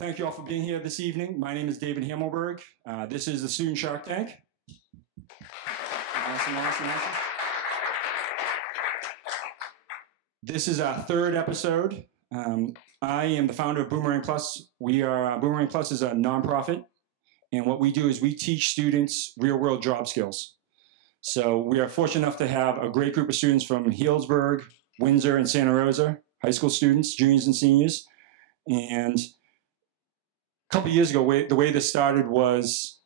Thank you all for being here this evening. My name is David Hamelberg. This is the Student Shark Tank. Awesome. This is our third episode. I am the founder of Boomerang Plus. Boomerang Plus is a nonprofit, and what we do is we teach students real-world job skills. So we are fortunate enough to have a great group of students from Healdsburg, Windsor, and Santa Rosa, high school students, juniors and seniors. And a couple years ago, the way this started was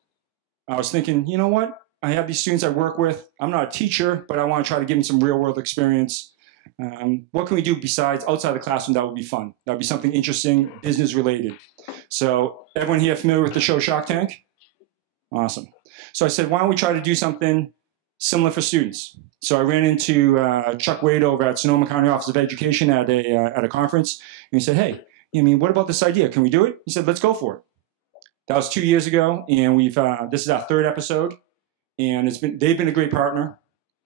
I was thinking, you know what? I have these students I work with. I'm not a teacher, but I want to try to give them some real-world experience. What can we do besides outside the classroom that would be fun? That would be something interesting, business-related. So everyone here familiar with the show Shark Tank? Awesome. So I said, why don't we try to do something similar for students? So I ran into Chuck Wade over at Sonoma County Office of Education at a conference, and he said, hey, what about this idea? Can we do it? He said, let's go for it. That was 2 years ago, and this is our third episode, and they've been a great partner.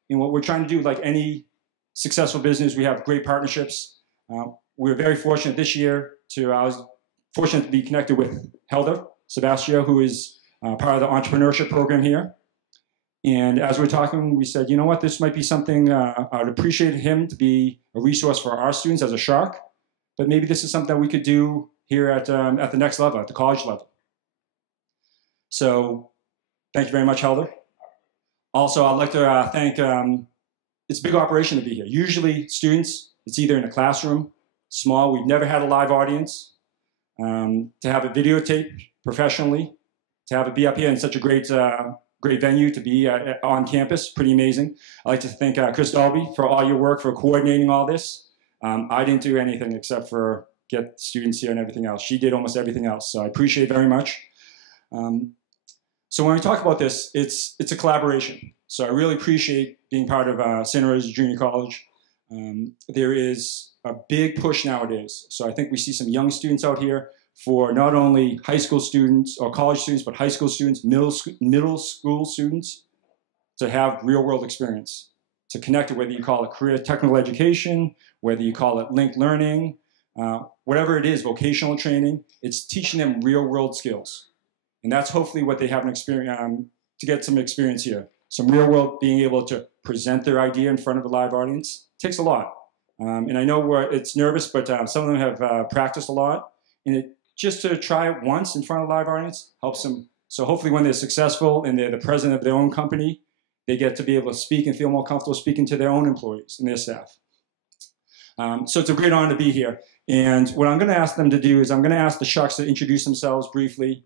And what we're trying to do, like any successful business, we have great partnerships. We were very fortunate this year I was fortunate to be connected with Helder Sebastio, who is part of the entrepreneurship program here. And as we're talking, we said, you know what, this might be something, I'd appreciate him to be a resource for our students as a shark, but maybe this is something that we could do here at the next level, at the college level. So thank you very much, Helder. Also, I'd like to thank, it's a big operation to be here. Usually students, it's either in a classroom, small, we've never had a live audience. To have it videotaped professionally, to have it be up here in such a great venue to be on campus, pretty amazing. I'd like to thank Chris Dalby for all your work for coordinating all this. I didn't do anything except for get students here and everything else. She did almost everything else, so I appreciate it very much. So when we talk about this, it's a collaboration. So I really appreciate being part of Santa Rosa Junior College. There is a big push nowadays. So I think we see some young students out here for not only high school students or college students, but high school students, middle school students to have real-world experience, to connect it, whether you call it career technical education, whether you call it linked learning, whatever it is, vocational training, it's teaching them real-world skills. And that's hopefully what they have an experience, to get some experience here. Some real-world, being able to present their idea in front of a live audience takes a lot. And I know it's nervous, but some of them have practiced a lot. And just to try it once in front of a live audience helps them. So hopefully when they're successful and they're the president of their own company, they get to be able to speak and feel more comfortable speaking to their own employees and their staff. So it's a great honor to be here. And what I'm going to ask them to do is I'm going to ask the Sharks to introduce themselves briefly.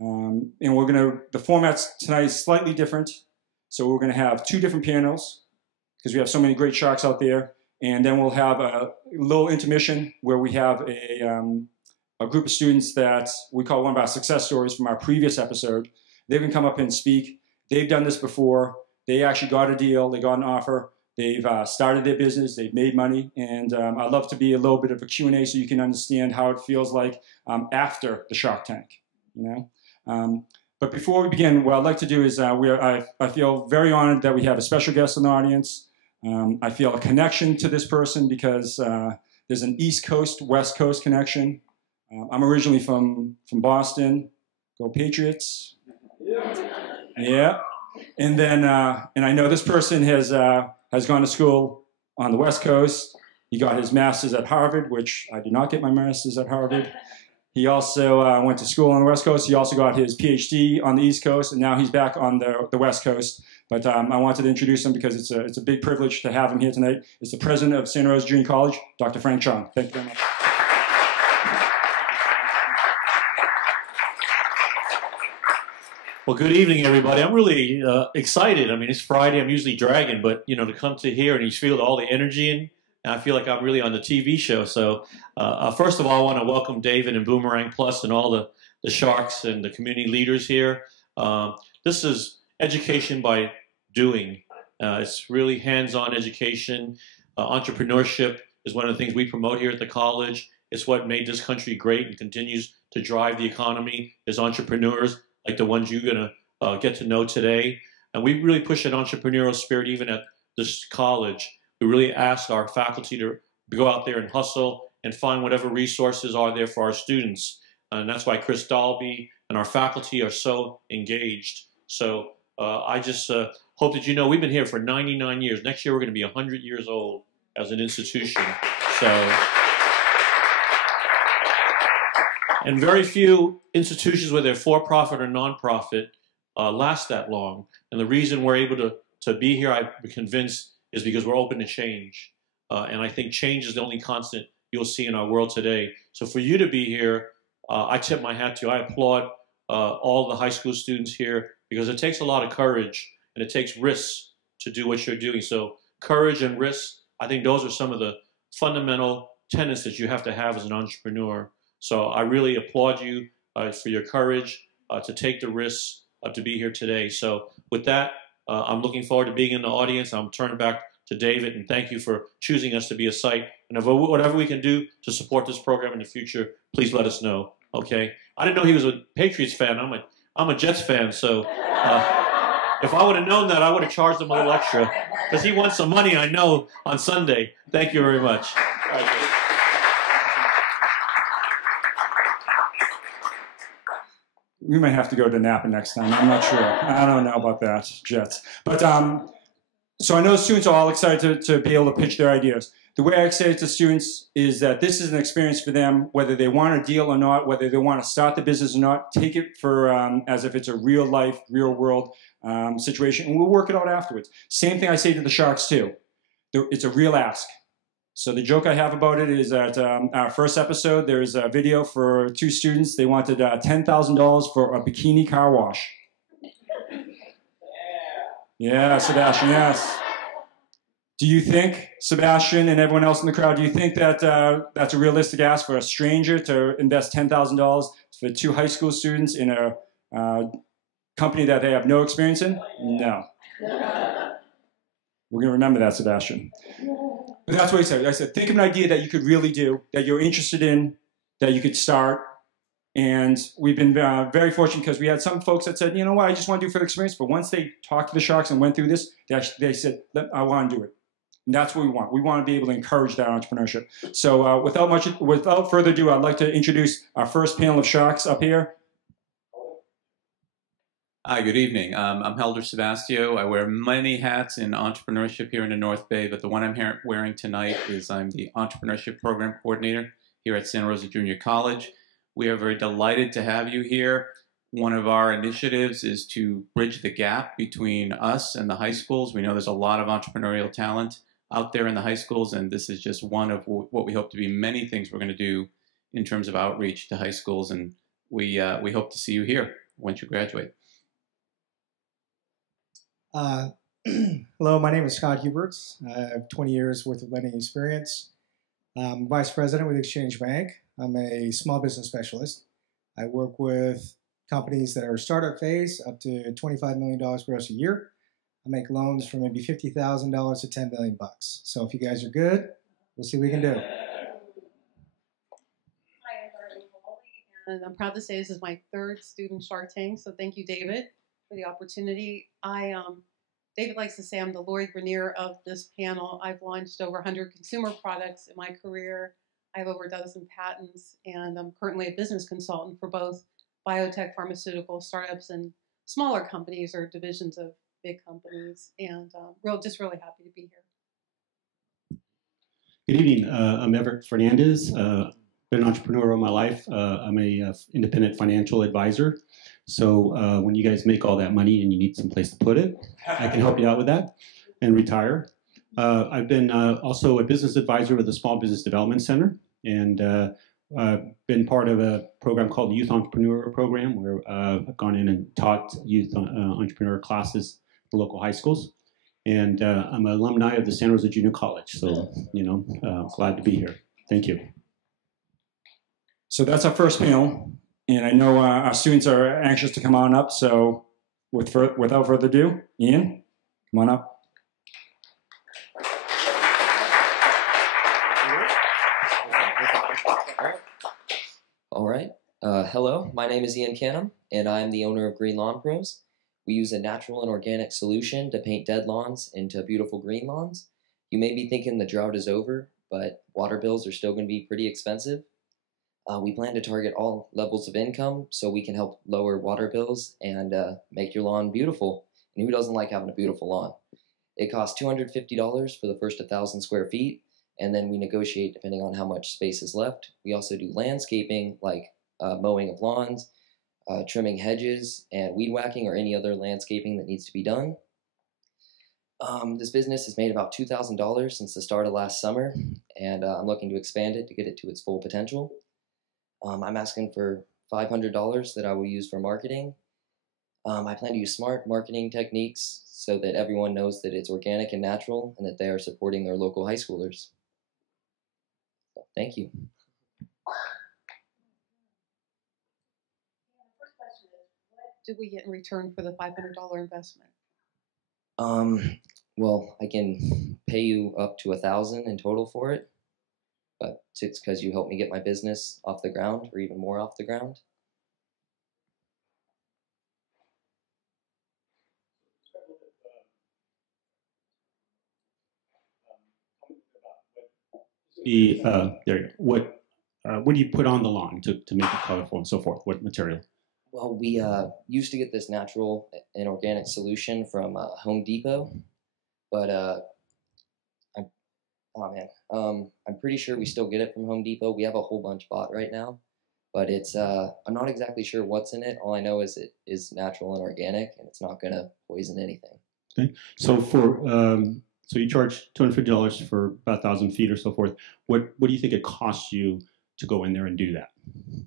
And the format tonight is slightly different. So we're going to have two different panels because we have so many great Sharks out there. And then we'll have a little intermission where we have a group of students that we call one of our success stories from our previous episode. They can come up and speak. They've done this before. They actually got a deal. They got an offer. They've started their business. They've made money. And I'd love to be a little bit of a Q&A so you can understand how it feels like after the Shark Tank. But before we begin, what I'd like to do is I feel very honored that we have a special guest in the audience. I feel a connection to this person because there's an East Coast, West Coast connection. I'm originally from Boston. Go Patriots. Yeah. And then, and I know this person has gone to school on the West Coast. He got his master's at Harvard, which I did not get my master's at Harvard. He also went to school on the West Coast. He also got his PhD on the East Coast, and now he's back on the West Coast. But I wanted to introduce him because it's a big privilege to have him here tonight. It's the president of Santa Rosa Junior College, Dr. Frank Chong. Thank you very much. Well, good evening, everybody. I'm really excited. I mean, it's Friday. I'm usually dragging, but, to come to here and you feel all the energy and I feel like I'm really on the TV show. So, first of all, I want to welcome David and Boomerang Plus and all the Sharks and the community leaders here. This is education by doing. It's really hands-on education. Entrepreneurship is one of the things we promote here at the college. It's what made this country great and continues to drive the economy is entrepreneurs like the ones you're going to get to know today. And we really push an entrepreneurial spirit even at this college. We really ask our faculty to go out there and hustle and find whatever resources are there for our students. and that's why Chris Dalby and our faculty are so engaged. So I just hope that you know we've been here for 99 years. Next year we're going to be 100 years old as an institution. So, and very few institutions, whether they're for-profit or non-profit, last that long. And the reason we're able to be here, I'm convinced, is because we're open to change. And I think change is the only constant you'll see in our world today. So for you to be here, I tip my hat to you. I applaud all the high school students here because it takes a lot of courage and it takes risks to do what you're doing. So courage and risk, I think those are some of the fundamental tenets that you have to have as an entrepreneur. So I really applaud you for your courage to take the risks to be here today. So with that, I'm looking forward to being in the audience. I'm turning back to David, and thank you for choosing us to be a site. And if whatever we can do to support this program in the future, please let us know. Okay? I didn't know he was a Patriots fan. I'm a Jets fan, so if I would have known that, I would have charged him a little extra because he wants some money, I know, on Sunday. Thank you very much. All right, David. We might have to go to Napa next time. I'm not sure. I don't know about that, Jets. But so I know students are all excited to be able to pitch their ideas. The way I say it to students is that this is an experience for them, whether they want a deal or not, whether they want to start the business or not. Take it for as if it's a real life, real world situation, and we'll work it out afterwards. Same thing I say to the Sharks too. It's a real ask. So the joke I have about it is that our first episode, there's a video for two students. They wanted $10,000 for a bikini car wash. Yeah, Sebastian, yes. Do you think, Sebastian and everyone else in the crowd, do you think that that's a realistic ask for a stranger to invest $10,000 for two high school students in a company that they have no experience in? No. We're going to remember that, Sebastian. But that's what he said. I said, think of an idea that you could really do, that you're interested in, that you could start. And we've been very fortunate because we had some folks that said, you know what, I just want to do it for the experience. But once they talked to the Sharks and went through this, they said, I want to do it. And that's what we want. We want to be able to encourage that entrepreneurship. So without further ado, I'd like to introduce our first panel of Sharks up here. Hi, good evening. I'm Helder Sebastio. I wear many hats in entrepreneurship here in the North Bay, but the one I'm wearing tonight is I'm the Entrepreneurship Program Coordinator here at Santa Rosa Junior College. We are very delighted to have you here. One of our initiatives is to bridge the gap between us and the high schools. We know there's a lot of entrepreneurial talent out there in the high schools, and this is just one of what we hope to be many things we're going to do in terms of outreach to high schools, and we hope to see you here once you graduate. Hello, my name is Scott Huberts. I have 20 years worth of lending experience. I'm Vice President with Exchange Bank. I'm a small business specialist. I work with companies that are startup phase up to $25 million gross a year. I make loans from maybe $50,000 to $10 million bucks. So if you guys are good, we'll see what we can do. Hi, I'm Darlene Hawley, and I'm proud to say this is my third student Shark Tank, so thank you, David, for the opportunity. David likes to say I'm the Lori Grenier of this panel. I've launched over 100 consumer products in my career. I have over a dozen patents, and I'm currently a business consultant for both biotech, pharmaceutical startups, and smaller companies or divisions of big companies. And just really happy to be here. Good evening. I'm Everett Fernandez. Been an entrepreneur all my life. I'm a independent financial advisor. So when you guys make all that money and you need some place to put it, I can help you out with that and retire. I've been also a business advisor with the Small Business Development Center, and been part of a program called the Youth Entrepreneur Program, where I've gone in and taught youth entrepreneur classes at the local high schools. And I'm an alumni of the Santa Rosa Junior College, so glad to be here. Thank you. So that's our first panel, and I know our students are anxious to come on up. So without further ado, Ian, come on up. All right. Hello, my name is Ian Canham, and I'm the owner of Green Lawn Pros. We use a natural and organic solution to paint dead lawns into beautiful green lawns. You may be thinking the drought is over, but water bills are still going to be pretty expensive. We plan to target all levels of income so we can help lower water bills and make your lawn beautiful. And who doesn't like having a beautiful lawn? It costs $250 for the first 1,000 square feet, and then we negotiate depending on how much space is left. We also do landscaping like mowing of lawns, trimming hedges, and weed whacking or any other landscaping that needs to be done. This business has made about $2,000 since the start of last summer, and I'm looking to expand it to get it to its full potential. I'm asking for $500 that I will use for marketing. I plan to use smart marketing techniques so that everyone knows that it's organic and natural and that they are supporting their local high schoolers. So, thank you. Do we get in return for the $500 investment? Well, I can pay you up to $1,000 in total for it, but it's because you helped me get my business off the ground, or even more off the ground. There you go. What do you put on the lawn to make it colorful and so forth? What material? Well, we used to get this natural and organic solution from Home Depot, but I'm pretty sure we still get it from Home Depot. We have a whole bunch bought right now, but it's I'm not exactly sure what's in it. All I know is it is natural and organic, and it's not gonna poison anything. Okay. So so you charge $250 for about 1,000 feet or so forth. What do you think it costs you to go in there and do that?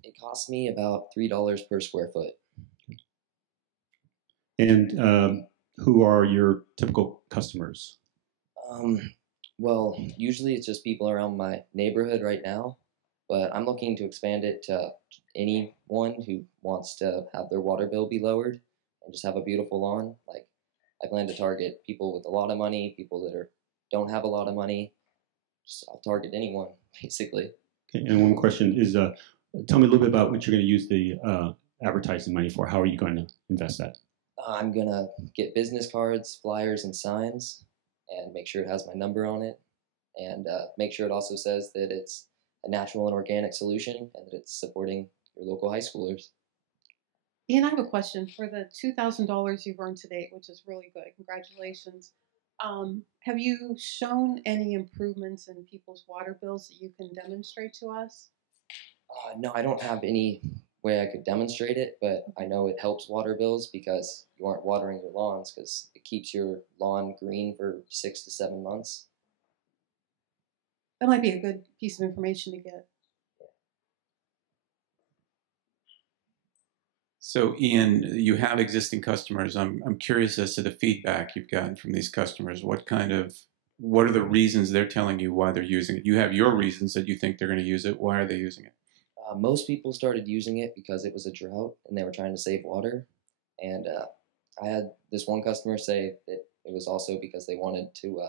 It costs me about $3 per square foot. And who are your typical customers? Well, usually it's just people around my neighborhood right now, but I'm looking to expand it to anyone who wants to have their water bill be lowered and just have a beautiful lawn. Like, I plan to target people with a lot of money, people that don't have a lot of money. I'll target anyone, basically. Okay, and one question is, tell me a little bit about what you're going to use the advertising money for. How are you going to invest that? I'm going to get business cards, flyers, and signs, and make sure it has my number on it, and make sure it also says that it's a natural and organic solution and that it's supporting your local high schoolers. Ian, I have a question. For the $2,000 you've earned to date, which is really good, congratulations. Have you shown any improvements in people's water bills that you can demonstrate to us? No, I don't have any way I could demonstrate it, but I know it helps water bills because you aren't watering your lawns because it keeps your lawn green for 6 to 7 months. That might be a good piece of information to get. So, Ian, you have existing customers. I'm curious as to the feedback you've gotten from these customers. What are the reasons they're telling you why they're using it? You have your reasons that you think they're going to use it. Why are they using it? Most people started using it because it was a drought and they were trying to save water. And I had this one customer say that it was also because they wanted to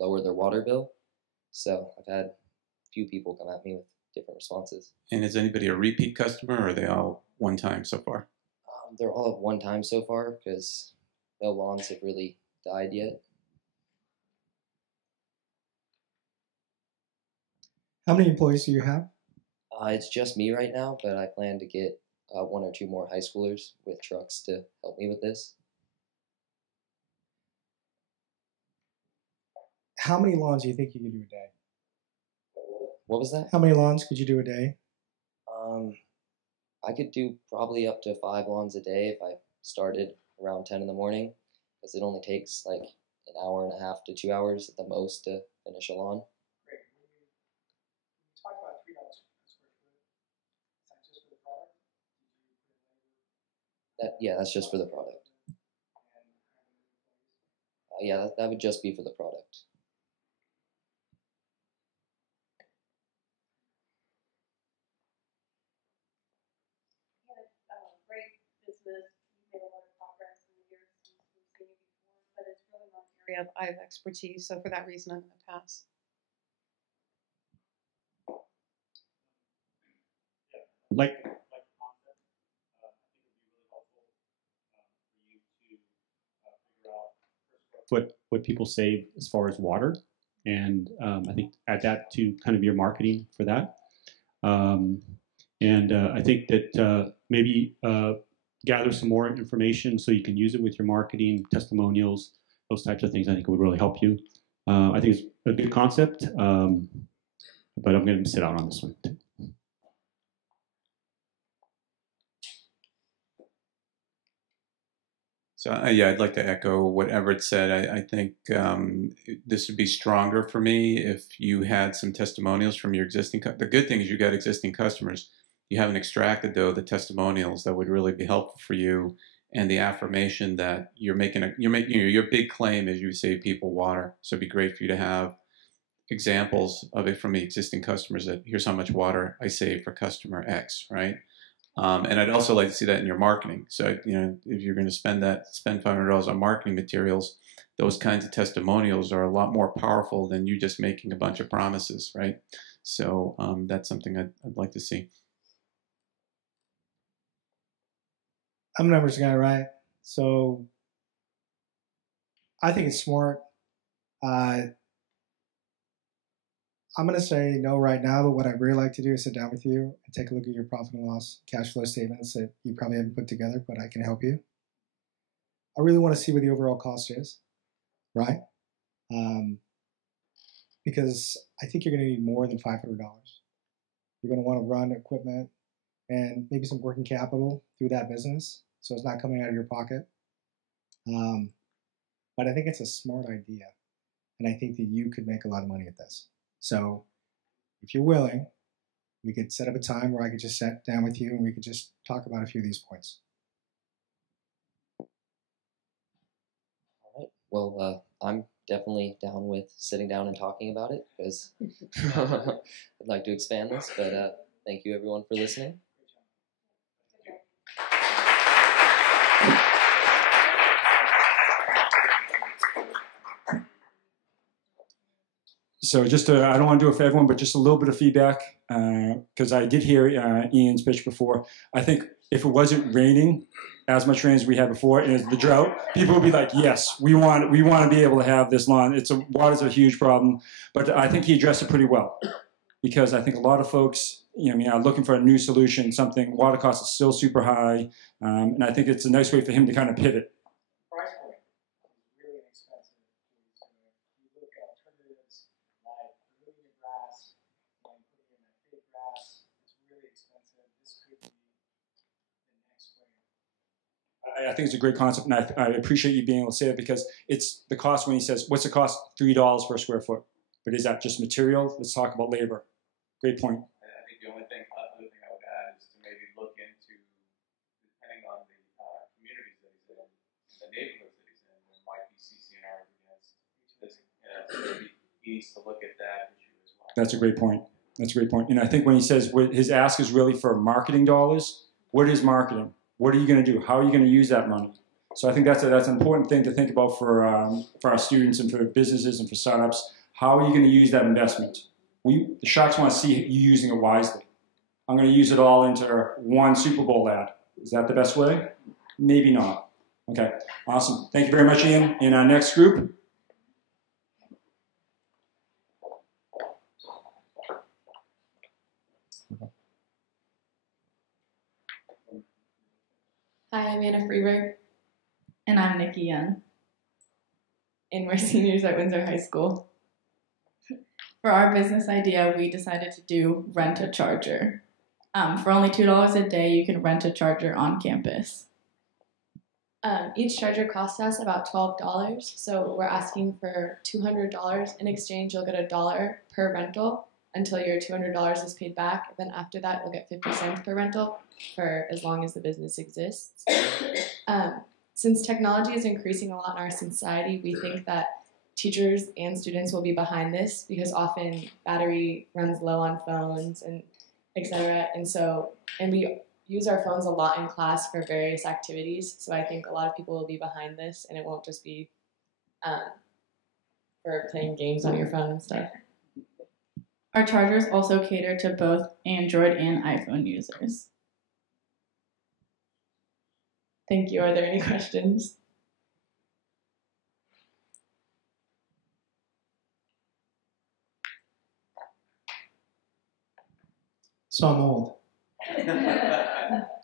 lower their water bill. So I've had a few people come at me with different responses. And is anybody a repeat customer, or are they all one time so far? They're all at one time so far because no lawns have really died yet. How many employees do you have? It's just me right now, but I plan to get 1 or 2 more high schoolers with trucks to help me with this. How many lawns do you think you could do a day? What was that? How many lawns could you do a day? I could do probably up to 5 lawns a day if I started around 10 in the morning, because it only takes like an hour and a half to 2 hours at the most to finish a lawn. Great. You talked about $3 per square foot. Is that just for the product? Yeah, that's just for the product. Yeah, that would just be for the product. Great business. You've made a lot of progress in the years since we've seen you before, but it's really not an area I have expertise, so for that reason I'm going to pass. Like what people save as far as water, and I think add that to kind of your marketing for that. And I think that maybe gather some more information so you can use it with your marketing, testimonials, those types of things. I think it would really help you. I think it's a good concept, but I'm going to sit out on this one too. So yeah, I'd like to echo what Everett said. I think this would be stronger for me if you had some testimonials from your existing. The good thing is you got existing customers. You haven't extracted though the testimonials that would really be helpful for you, and the affirmation that you're making your big claim is you save people water. So it'd be great for you to have examples of it from the existing customers that here's how much water I save for customer X, right? And I'd also like to see that in your marketing. So, if you're going to spend $500 on marketing materials, those kinds of testimonials are a lot more powerful than you just making a bunch of promises, right? So that's something I'd like to see. I'm a numbers guy, right? So I think it's smart. I'm going to say no right now, but what I'd really like to do is sit down with you and take a look at your profit and loss cash flow statements that you probably haven't put together, but I can help you. I really want to see what the overall cost is, right? Because I think you're going to need more than $500. You're going to want to run equipment and maybe some working capital through that business, so it's not coming out of your pocket. But I think it's a smart idea, and I think that you could make a lot of money at this. So if you're willing, we could set up a time where I could just sit down with you and we could just talk about a few of these points. All right. Well, I'm definitely down with sitting down and talking about it because I'd like to expand this, but thank you everyone for listening. So I don't want to do it for everyone, but just a little bit of feedback, because I did hear Ian's pitch before. I think if it wasn't raining as much rain as we had before, and it's the drought, people would be like, yes, we want to be able to have this lawn. Water's a huge problem, but I think he addressed it pretty well, because I think a lot of folks, are looking for a new solution, water cost is still super high, and I think it's a nice way for him to kind of pivot. I think it's a great concept, and I appreciate you being able to say that, because it's the cost when he says, what's the cost? $3 per square foot. But is that just material? Let's talk about labor. Great point. I think the other thing I would add is to maybe look into, depending on the communities that he's in, the neighborhoods that he's in, there might be CC&R against this. So maybe he needs to look at that issue as well. That's a great point. That's a great point. And I think when he says his ask is really for marketing dollars, what is marketing? What are you going to do? How are you going to use that money? So I think that's an important thing to think about for our students and for businesses and for startups. How are you going to use that investment? The Sharks want to see you using it wisely. I'm going to use it all into one Super Bowl ad. Is that the best way? Maybe not. Okay, awesome. Thank you very much, Ian. In our next group. Hi, I'm Anna Freeberg. And I'm Nikki Young. And we're seniors at Windsor High School. For our business idea, we decided to do rent a charger. For only $2 a day, you can rent a charger on campus. Each charger costs us about $12, so we're asking for $200. In exchange, you'll get $1 per rental until your $200 is paid back. Then after that, you'll get 50 cents per rental for as long as the business exists. Since technology is increasing a lot in our society, we think that teachers and students will be behind this because often battery runs low on phones and etc. And we use our phones a lot in class for various activities. So I think a lot of people will be behind this, and it won't just be for playing games on your phone and stuff. Our chargers also cater to both Android and iPhone users. Thank you. Are there any questions? So I'm old.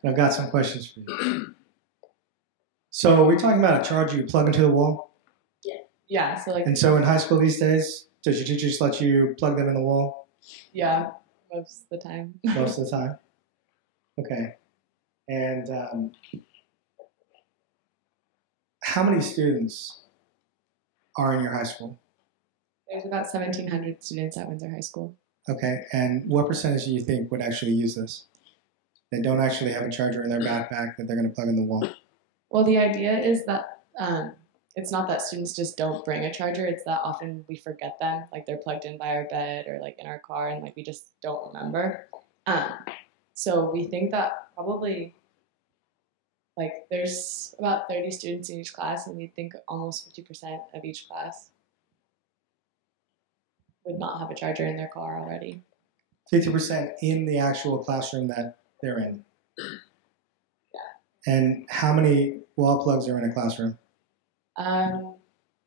I've got some questions for you. So we're talking about a charger you plug into the wall. Yeah, so like, And so in high school these days, does your teacher just let you plug them in the wall yeah, most of the time. most of the time? Okay. And how many students are in your high school? There's about 1,700 students at Windsor High School. Okay. And what percentage do you think would actually use this? They don't actually have a charger in their backpack that they're going to plug in the wall. Well, the idea is that it's not that students just don't bring a charger. It's that often we forget them, like they're plugged in by our bed or like in our car, and like we just don't remember. So we think that probably like there's about 30 students in each class, and we think almost 50% of each class would not have a charger in their car already. 50% in the actual classroom that they're in. Yeah. And how many wall plugs are in a classroom?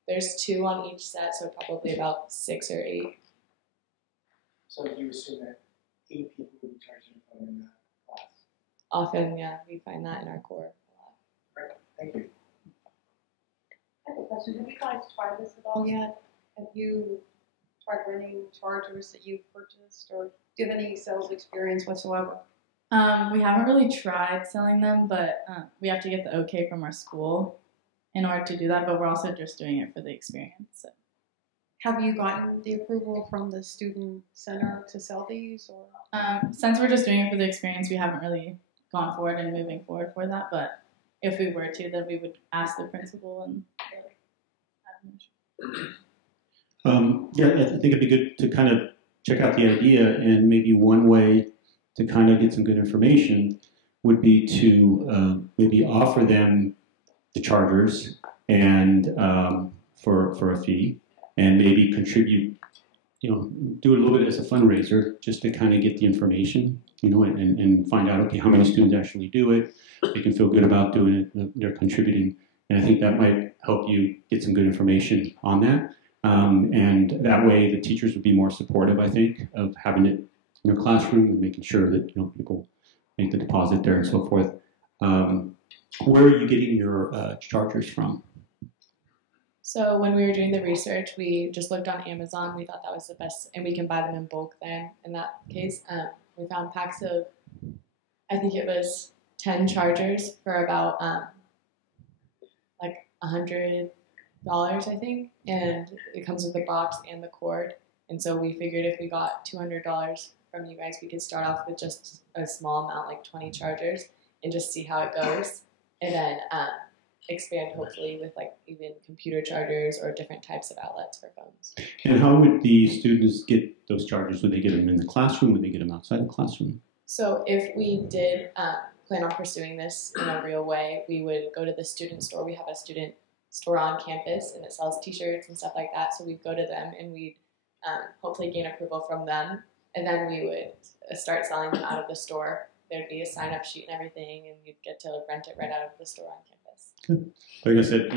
There's 2 on each set, so probably about 6 or 8. So you assume that 8 people would be charging a phone in that class. Often, yeah, we find that in our core a lot. Right. Thank you. I have a question. Have you guys tried this at all yet? Have you tried renting chargers that you've purchased, or do you have any sales experience whatsoever? We haven't really tried selling them, but we have to get the okay from our school in order to do that, but we're also just doing it for the experience. So. Have you gotten the approval from the student center to sell these? Or Since we're just doing it for the experience, we haven't really gone forward and moving forward for that, but if we were to, then we would ask the principal and the administration. Yeah, I think it'd be good to kind of check out the idea, and maybe one way to kind of get some good information would be to maybe offer them the chargers and for a fee, and maybe contribute, do it a little bit as a fundraiser just to kind of get the information, and find out, okay, how many students actually do it. They can feel good about doing it, they're contributing. And I think that might help you get some good information on that. And that way the teachers would be more supportive, I think, of having it in their classroom and making sure that people make the deposit there and so forth. Where are you getting your chargers from? So when we were doing the research, we just looked on Amazon. We thought that was the best, and we can buy them in bulk there in that case. We found packs of, I think it was 10 chargers for about like $100, I think, and it comes with the box and the cord. And so we figured if we got $200 from you guys, we could start off with just a small amount, like 20 chargers, and just see how it goes, and then expand hopefully with like even computer chargers or different types of outlets for phones. And how would the students get those chargers? Would they get them in the classroom? Would they get them outside the classroom? So if we did plan on pursuing this in a real way, we would go to the student store. We have a student store on campus, and it sells t-shirts and stuff like that. So we'd go to them, and we'd hopefully gain approval from them. And then we would start selling them out of the store. There'd be a sign-up sheet and everything, and you'd get to rent it right out of the store on campus. Good. Like I said,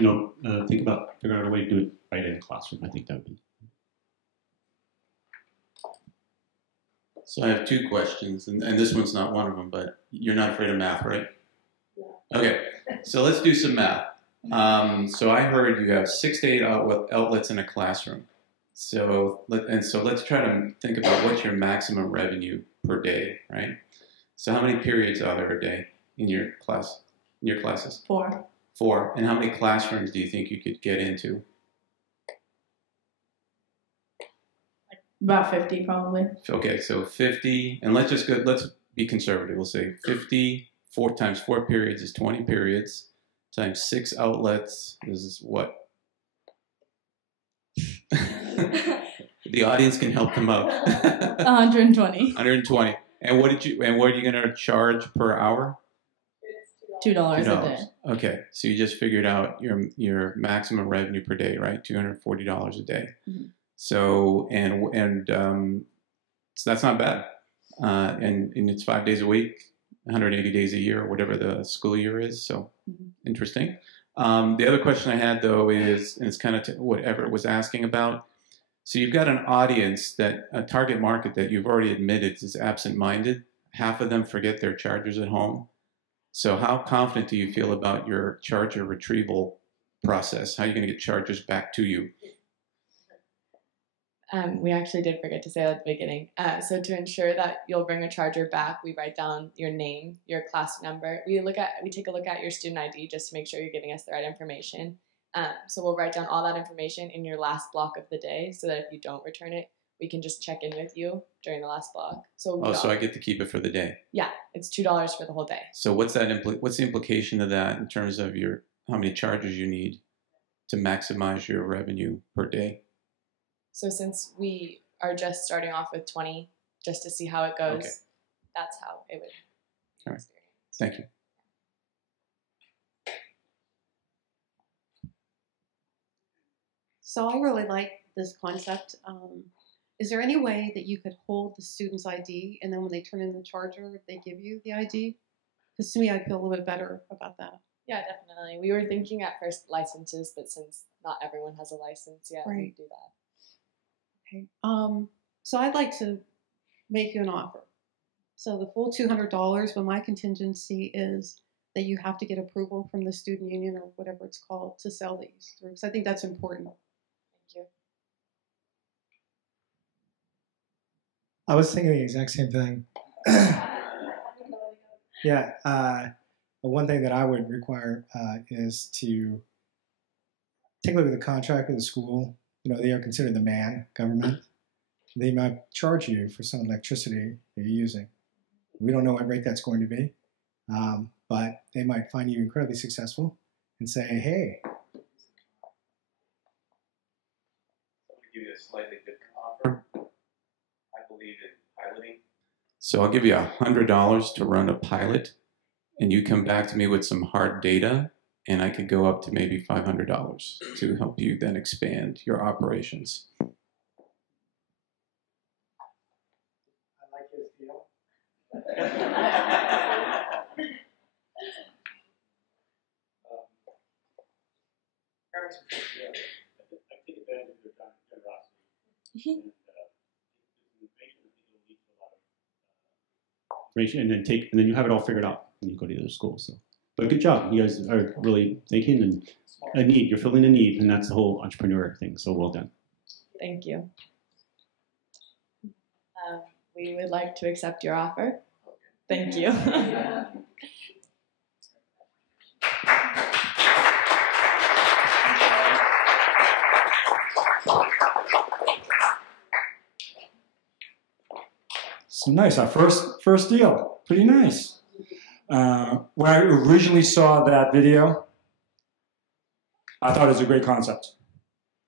think about figuring out a way to do it right in the classroom. I think that would be. So I have 2 questions, and this one's not one of them, but you're not afraid of math, right? Yeah. Okay, so let's do some math. So I heard you have 6 to 8 outlets in a classroom. So let's try to think about what's your maximum revenue per day, right? So how many periods are there a day in your class? In your classes? 4. 4. And how many classrooms do you think you could get into? About 50 probably. Okay, so 50, and let's be conservative. We'll say 50, 4 times 4 periods is 20 periods, times 6 outlets is what? The audience can help them out. 120. 120. And what are you going to charge per hour? $2 a day. Okay, so you just figured out your maximum revenue per day, right? $240 a day. Mm-hmm. So so that's not bad. And it's 5 days a week, 180 days a year, whatever the school year is. So interesting. The other question I had though is, and it's kind of what Everett was asking about. So you've got an audience a target market that you've already admitted is absent-minded. half of them forget their chargers at home. So how confident do you feel about your charger retrieval process? How are you going to get chargers back to you? We actually did forget to say that at the beginning. So to ensure that you'll bring a charger back, we write down your name, your class number. We take a look at your student ID just to make sure you're giving us the right information. So we'll write down all that information in your last block of the day, so that if you don't return it, we can just check in with you during the last block. So So I get to keep it for the day. Yeah, it's $2 for the whole day. So what's the implication of that in terms of how many chargers you need to maximize your revenue per day? So since we are just starting off with 20, just to see how it goes, Okay. that's how it would. All right. Thank you. So I really like this concept. Is there any way that you could hold the student's ID and then when they turn in the charger, they give you the ID? Because to me, I'd feel a little bit better about that. Yeah, definitely. We were thinking at first licenses, but since not everyone has a license yet, we Right. do that. Okay. So I'd like to make you an offer. So the full $200, but my contingency is that you have to get approval from the student union or whatever it's called to sell these through. Because I think that's important. Thank you. I was thinking the exact same thing. Yeah. One thing that I would require is to take a look at the contract with the school. You know, they are considered the man government. They might charge you for some electricity that you're using. We don't know what rate that's going to be, but they might find you incredibly successful and say, hey. Give you a slightly different offer. I believe in piloting. So I'll give you $100 to run a pilot, and you come back to me with some hard data, and I could go up to maybe $500 to help you then expand your operations. I like his deal. And then you have it all figured out when you go to the other school. So, but good job, you guys are really thinking and a need. You're filling a need, and that's the whole entrepreneur thing. So well done. Thank you. We would like to accept your offer. Thank you. So nice, our first deal, pretty nice. When I originally saw that video, I thought it was a great concept.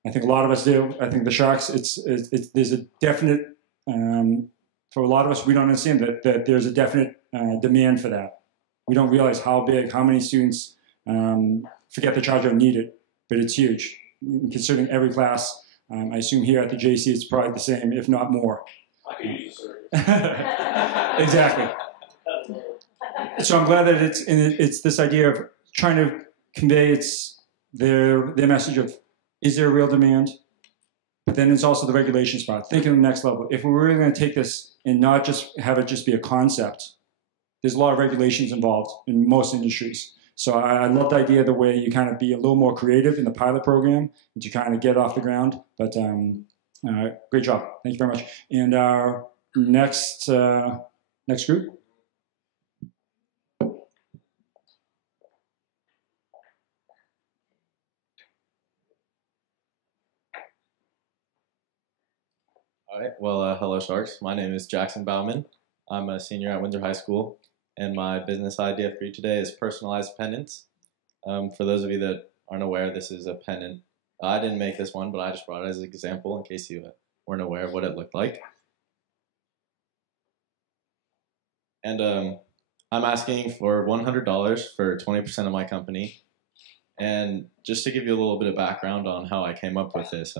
I think a lot of us do. I think the Sharks, there's a definite, for a lot of us, we don't understand that there's a definite demand for that. We don't realize how big, how many students forget the charger and need it, but it's huge. Considering every class, I assume here at the JC it's probably the same, if not more. I could use a service. Exactly. So I'm glad that it's this idea of trying to convey their message of, is there a real demand? But then it's also the regulation spot. Think of the next level. If we're really going to take this and not just have it just be a concept, there's a lot of regulations involved in most industries. So I love the idea of the way you kind of be a little more creative in the pilot program and to kind of get off the ground. But great job. Thank you very much. And our next group. All right. Well, hello, Sharks. My name is Jackson Bauman. I'm a senior at Windsor High School, and my business idea for you today is personalized pendants. For those of you that aren't aware, this is a pendant. I didn't make this one, but I just brought it as an example in case you weren't aware of what it looked like. And I'm asking for $100 for 20% of my company. And just to give you a little bit of background on how I came up with this,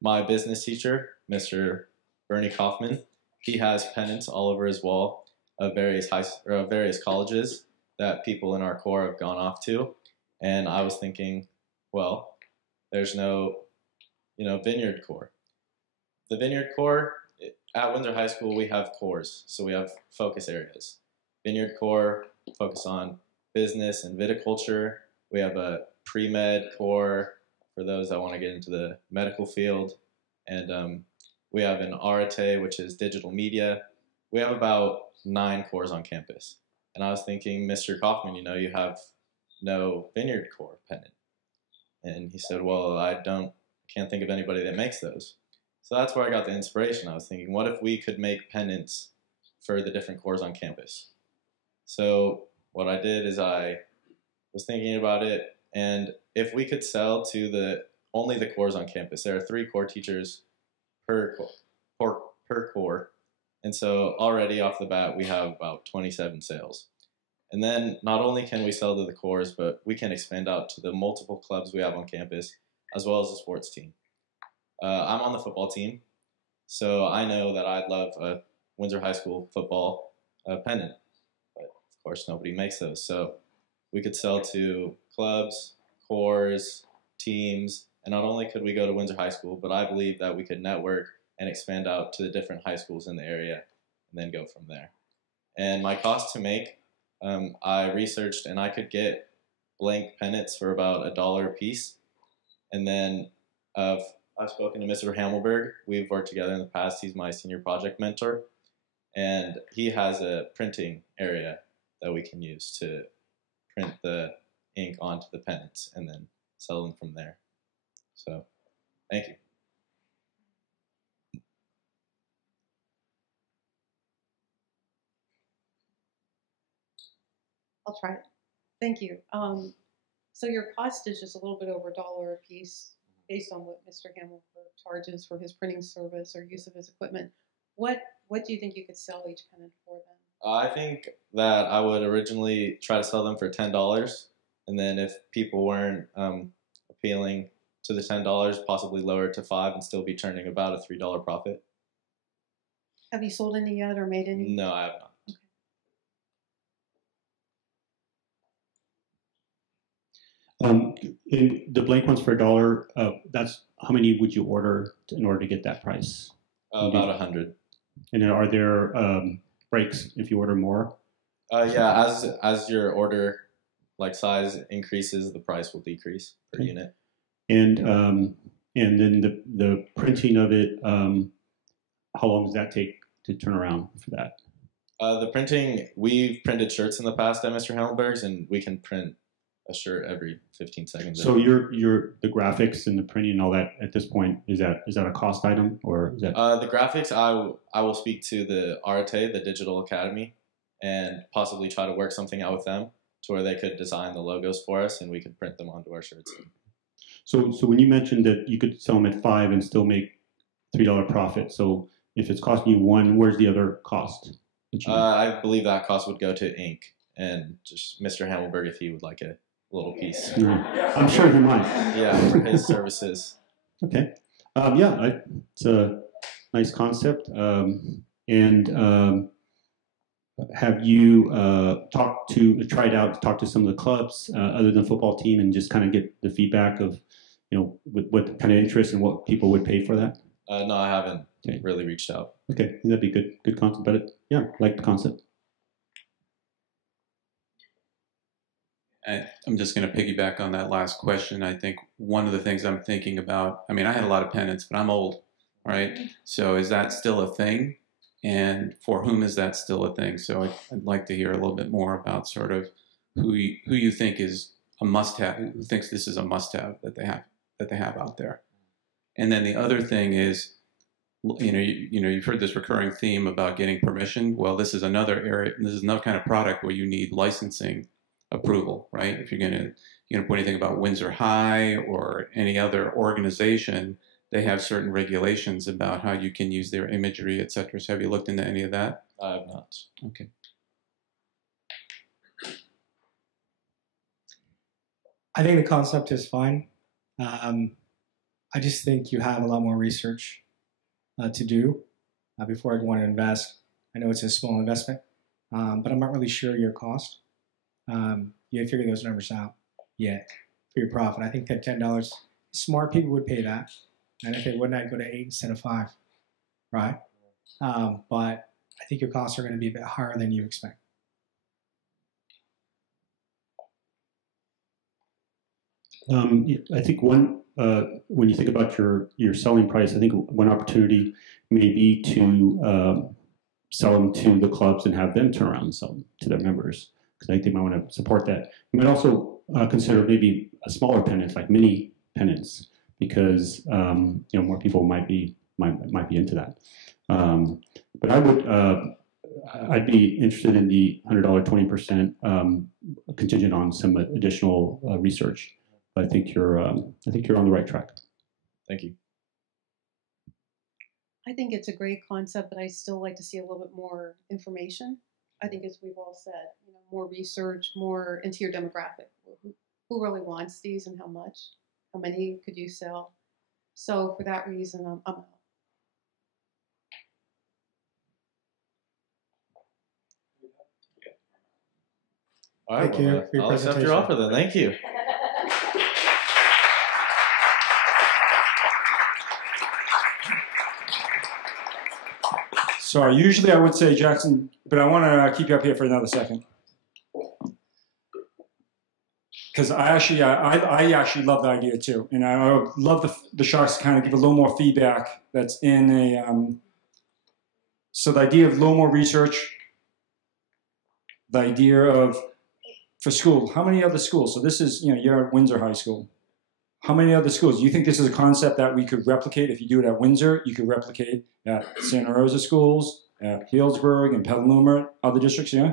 my business teacher, Mr. Bernie Kaufman, he has pendants all over his wall of various colleges that people in our Corps have gone off to. And I was thinking, well, there's no, Vineyard Corps. The Vineyard Corps, at Windsor High School, we have cores. So we have focus areas. Vineyard core, focus on business and viticulture. We have a pre-med core for those that want to get into the medical field. And we have an Arate, which is digital media. We have about 9 cores on campus. And I was thinking, Mr. Kaufman, you have no Vineyard core pennant. And he said, well, can't think of anybody that makes those. So that's where I got the inspiration. I was thinking, what if we could make pennants for the different cores on campus? So what I did is I was thinking about it, and if we could sell to only the cores on campus, there are 3 core teachers per core. And so already off the bat, we have about 27 sales. And then not only can we sell to the cores, but we can expand out to the multiple clubs we have on campus, as well as the sports team. I'm on the football team, so I know that I'd love a Windsor High School football pennant. But of course, nobody makes those. So we could sell to clubs, cores, teams, and not only could we go to Windsor High School, but I believe that we could network and expand out to the different high schools in the area and then go from there. And my cost to make, I researched, and I could get blank pennants for about $1 a piece. And then I've spoken to Mr. Hamelberg. We've worked together in the past. He's my senior project mentor. And he has a printing area that we can use to print the ink onto the pennants and then sell them from there. So, thank you. I'll try it. Thank you. So your cost is just a little bit over $1 a piece based on what Mr. Hamelberg charges for his printing service or use of his equipment. What do you think you could sell each pennant for then? I think that I would originally try to sell them for $10, and then if people weren't appealing to the $10, possibly lower it to $5 and still be turning about a $3 profit. Have you sold any yet or made any? No, I have not. In the blank ones for $1, that's how many would you order in order to get that price? About 100. And then are there breaks if you order more? Yeah, as your order size increases, the price will decrease per unit. And then the printing of it, how long does that take to turn around for that? The printing, we've printed shirts in the past at Mr. Hamelberg's, and we can print a shirt every 15 seconds. So the graphics and the printing and all that at this point, is that a cost item, or is that? The graphics, I will speak to the Arate, the Digital Academy, and possibly try to work something out with them to where they could design the logos for us and we could print them onto our shirts. So when you mentioned that you could sell them at $5 and still make $3 profit, so if it's costing you $1, where's the other cost? I believe that cost would go to ink and just Mr. Hamelberg if he would like a little piece. I'm sure he might. Yeah, for his services. Okay. It's a nice concept. Have you talked to some of the clubs other than the football team and just kind of get the feedback of, what kind of interest and what people would pay for that? No, I haven't really reached out. Okay, that'd be good concept. But I like the concept. I'm just going to piggyback on that last question. I think one of the things I'm thinking about, I had a lot of pennants, but I'm old, right? So is that still a thing? And for whom is that still a thing? So I'd like to hear a little bit more about sort of who you think is a must-have, who thinks this is a must-have that they have out there. And then the other thing is, you've heard this recurring theme about getting permission. Well, this is another area. This is another kind of product where you need licensing approval, right? If you're going to put anything about Windsor High or any other organization, they have certain regulations about how you can use their imagery, et cetera. So have you looked into any of that? I have not. Okay. I think the concept is fine. I just think you have a lot more research to do before I'd want to invest. I know it's a small investment, but I'm not really sure your cost. You figure those numbers out yet for your profit. I think that $10, smart people would pay that. And if they wouldn't, I'd go to 8 instead of 5, right? but I think your costs are going to be a bit higher than you expect. I think when you think about your selling price, I think one opportunity may be to sell them to the clubs and have them turn around and sell them to their members, because I think they might want to support that. You might also consider maybe a smaller pennant, like mini pennants, because more people might be into that. But I'd be interested in the $100 20% contingent on some additional research. But I think you're on the right track. Thank you. I think it's a great concept, but I still like to see a little bit more information. I think, as we've all said, more research, more into your demographic. Who really wants these and how much? How many could you sell? So for that reason, I'm out. All right, Thank you for your I'll accept your presentation. offer then. Thank you. So usually I would say Jackson, but I want to keep you up here for another second. Because I actually love the idea too. And I would love the Sharks to kind of give a little more feedback that's in a, so the idea of a little more research, the idea of, for school, how many other schools? So this is, you're at Windsor High School. How many other schools? Do you think this is a concept that we could replicate? If you do it at Windsor, you could replicate at Santa Rosa schools, at Healdsburg and Petaluma, other districts, yeah?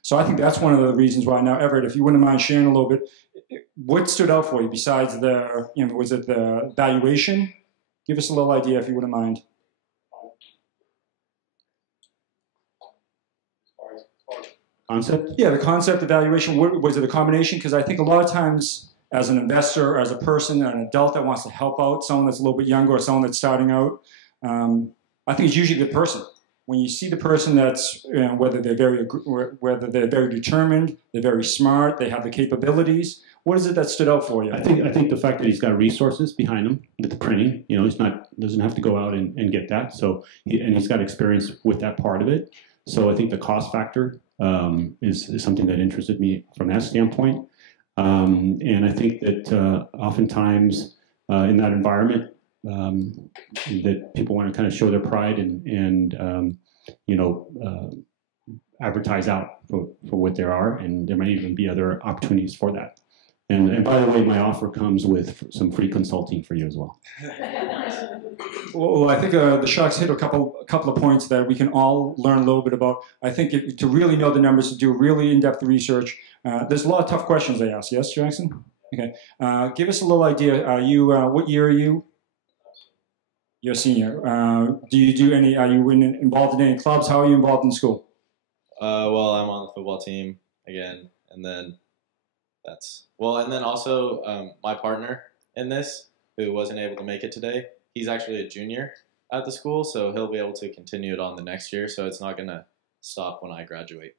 So I think that's one of the reasons why. Now, Everett, if you wouldn't mind sharing a little bit, what stood out for you besides the, was it the valuation? Give us a little idea if you wouldn't mind. Concept? Yeah, the concept, evaluation, was it a combination? Because I think a lot of times, as an investor, as a person, an adult that wants to help out someone that's a little bit younger or someone that's starting out, I think it's usually the person. When you see the person that's, whether they're very determined, they're very smart, they have the capabilities, what is it that stood out for you? I think the fact that he's got resources behind him with the printing, doesn't have to go out and get that. So, and he's got experience with that part of it. So I think the cost factor is something that interested me from that standpoint. And I think that oftentimes in that environment, that people want to kind of show their pride and advertise out for what there are, and there might even be other opportunities for that. And by the way, my offer comes with some free consulting for you as well. Well, I think the Sharks hit a couple of points that we can all learn a little bit about. I think to really know the numbers, to do really in-depth research, there's a lot of tough questions they ask. Yes, Jackson? Okay. Give us a little idea. What year are you? You're a senior. Do you do any? Are you involved in any clubs? How are you involved in school? Well, I'm on the football team again, and then and then also my partner in this, who wasn't able to make it today, he's actually a junior at the school, so he'll be able to continue it on the next year. So it's not going to stop when I graduate.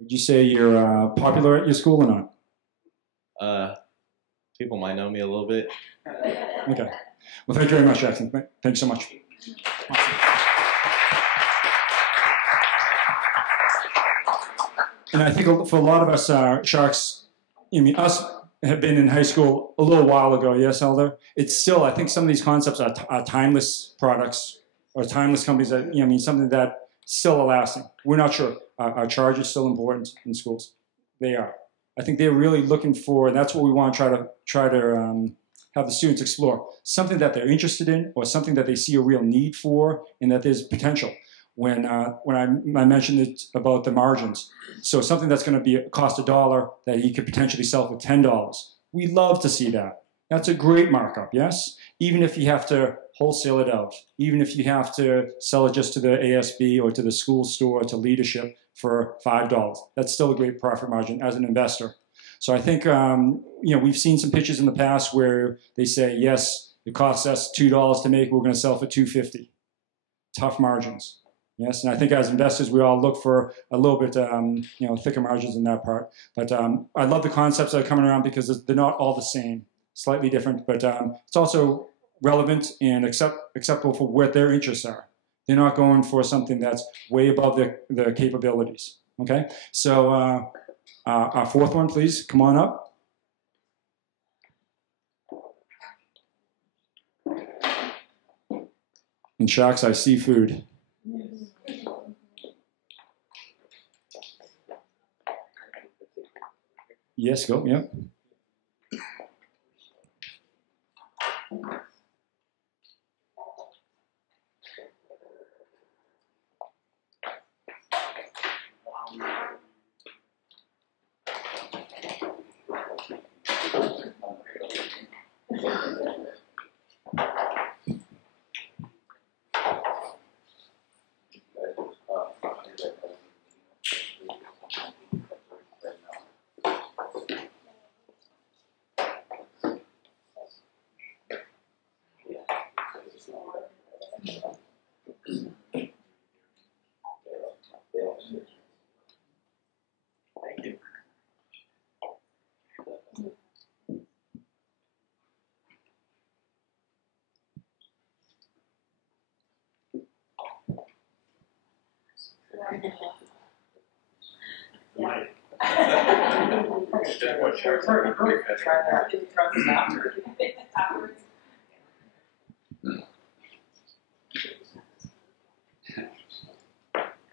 Would you say you're popular at your school or not? People might know me a little bit. Okay. Well, thank you very much, Jackson. Thanks so much. Awesome. And I think for a lot of us Sharks, us have been in high school a little while ago. Yes, Elder? It's still, I think some of these concepts are timeless products or timeless companies that, something that still are lasting. We're not sure. Are charges still important in schools? They are. I think they're really looking for, and that's what we want to try to have the students explore. Something that they're interested in or something that they see a real need for and that there's potential. When I mentioned it about the margins. So something that's going to cost $1 that he could potentially sell for $10. We love to see that. That's a great markup, yes? Even if you have to wholesale it out, even if you have to sell it just to the ASB or to the school store, to leadership for $5. That's still a great profit margin as an investor. So I think, we've seen some pitches in the past where they say, yes, it costs us $2 to make, we're going to sell for $2.50. Tough margins. Yes, and I think as investors, we all look for a little bit, thicker margins in that part. But I love the concepts that are coming around because they're not all the same, slightly different. But it's also relevant and acceptable for what their interests are. They're not going for something that's way above their capabilities. Okay, so our fourth one, please, come on up. In Sharks Eye Seafood. Yes, go, yep.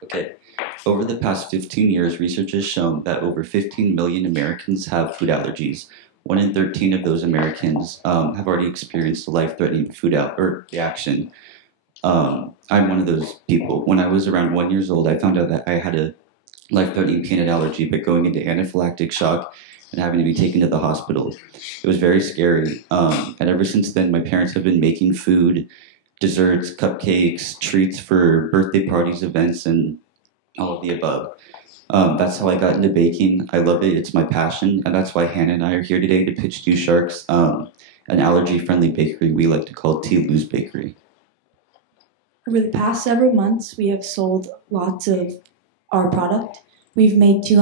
Okay. Over the past 15 years, research has shown that over 15 million Americans have food allergies. 1 in 13 of those Americans have already experienced a life-threatening food reaction. I'm one of those people. When I was around 1 year old, I found out that I had a life-threatening peanut allergy, but going into anaphylactic shock and having to be taken to the hospital. It was very scary. And ever since then, my parents have been making food, desserts, cupcakes, treats for birthday parties, events, and all of the above. That's how I got into baking. I love it. It's my passion. And that's why Hannah and I are here today to pitch to you Sharks an allergy-friendly bakery we like to call T. Lou's Bakery. Over the past several months, we have sold lots of our product. We've invested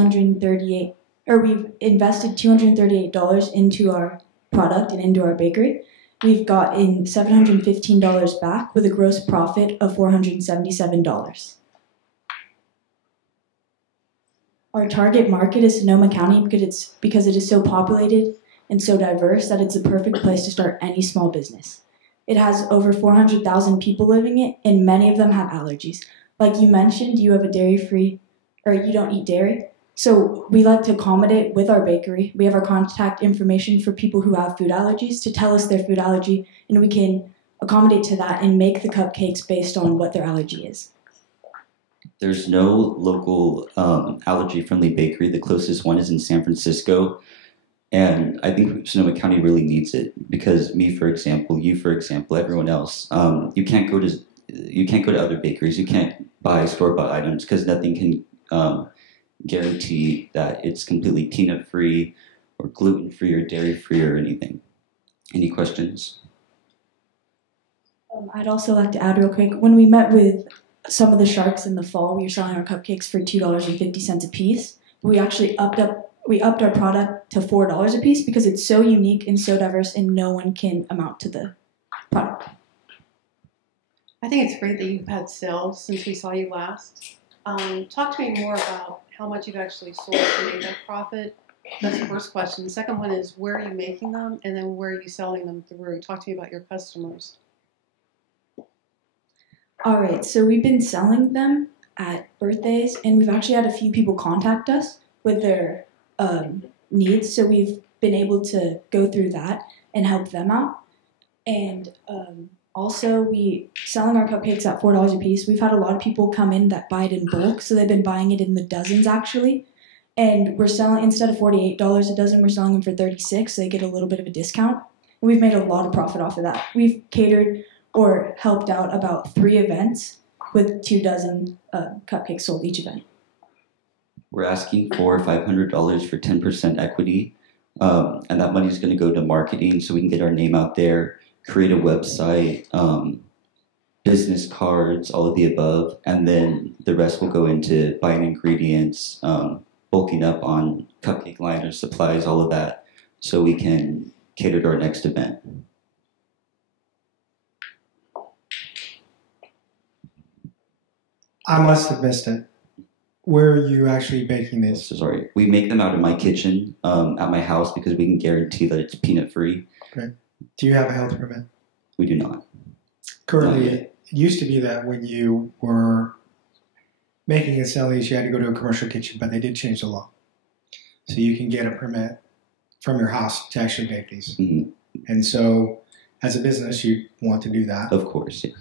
$238 into our product and into our bakery. We've gotten $715 back with a gross profit of $477. Our target market is Sonoma County because it is so populated and so diverse that it's a perfect place to start any small business. It has over 400,000 people living in it, and many of them have allergies. Like you mentioned, you have a dairy-free, or you don't eat dairy. So we like to accommodate with our bakery. We have our contact information for people who have food allergies to tell us their food allergy, and we can accommodate to that and make the cupcakes based on what their allergy is. There's no local allergy-friendly bakery. The closest one is in San Francisco. And I think Sonoma County really needs it because me, for example, you, for example, everyone else, you can't go to other bakeries. You can't buy store-bought items because nothing can guarantee that it's completely peanut-free or gluten-free or dairy-free or anything. Any questions? I'd also like to add real quick, when we met with some of the Sharks in the fall, we were selling our cupcakes for $2.50 a piece. We actually upped our product to $4 a piece because it's so unique and so diverse and no one can amount to the product. I think it's great that you've had sales since we saw you last. Talk to me more about how much you've actually sold to make that profit. That's the first question. The second one is where are you making them and then where are you selling them through? Talk to me about your customers. All right, so we've been selling them at birthdays and we've actually had a few people contact us with their needs, so we've been able to go through that and help them out. And also, we selling our cupcakes at $4 a piece. We've had a lot of people come in that buy it in bulk, so they've been buying it in the dozens actually. And we're selling, instead of $48 a dozen, we're selling them for $36, so they get a little bit of a discount. And we've made a lot of profit off of that. We've catered or helped out about 3 events with 2 dozen cupcakes sold each event. We're asking for $500 for 10% equity, and that money is going to go to marketing so we can get our name out there, create a website, business cards, all of the above, and then the rest will go into buying ingredients, bulking up on cupcake liners, supplies, all of that, so we can cater to our next event. I must have missed it. Where are you actually baking these? So sorry. We make them out in my kitchen at my house because we can guarantee that it's peanut free. Okay. Do you have a health permit? We do not. Currently, it used to be that when you were making and selling these, you had to go to a commercial kitchen, but they did change the law. So you can get a permit from your house to actually bake these. Mm-hmm. And so, as a business, you want to do that. Of course, yeah.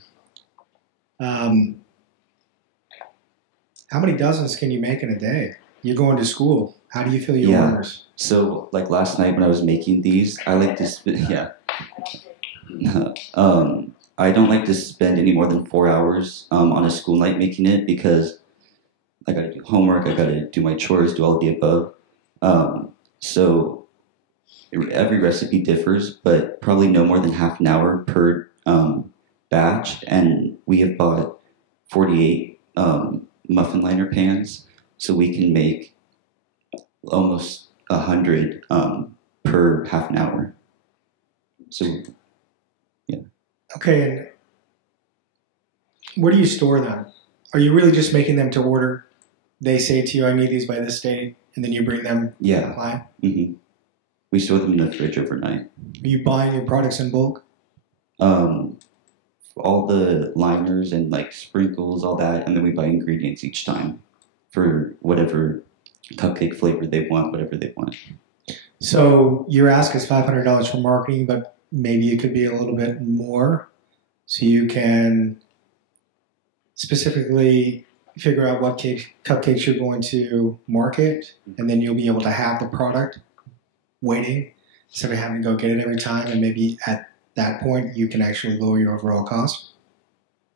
How many dozens can you make in a day? You're going to school. How do you fill your orders? So, like last night when I was making these, I like to I don't like to spend any more than 4 hours on a school night making it because I got to do homework, I got to do my chores, do all of the above. So every recipe differs, but probably no more than half an hour per batch. And we have bought 48 muffin liner pans, so we can make almost 100 per half an hour. So, yeah. Okay, and where do you store them? Are you really just making them to order? They say to you, I need these by this date, and then you bring them Yeah. apply? Mm-hmm. We store them in the fridge overnight. Are you buying your products in bulk? All the liners and like sprinkles, all that, and then we buy ingredients each time for whatever cupcake flavor they want, whatever they want. So your ask is $500 for marketing, but maybe it could be a little bit more, so you can specifically figure out what cupcakes you're going to market, and then you'll be able to have the product waiting instead of having to go get it every time, and maybe at that point you can actually lower your overall cost.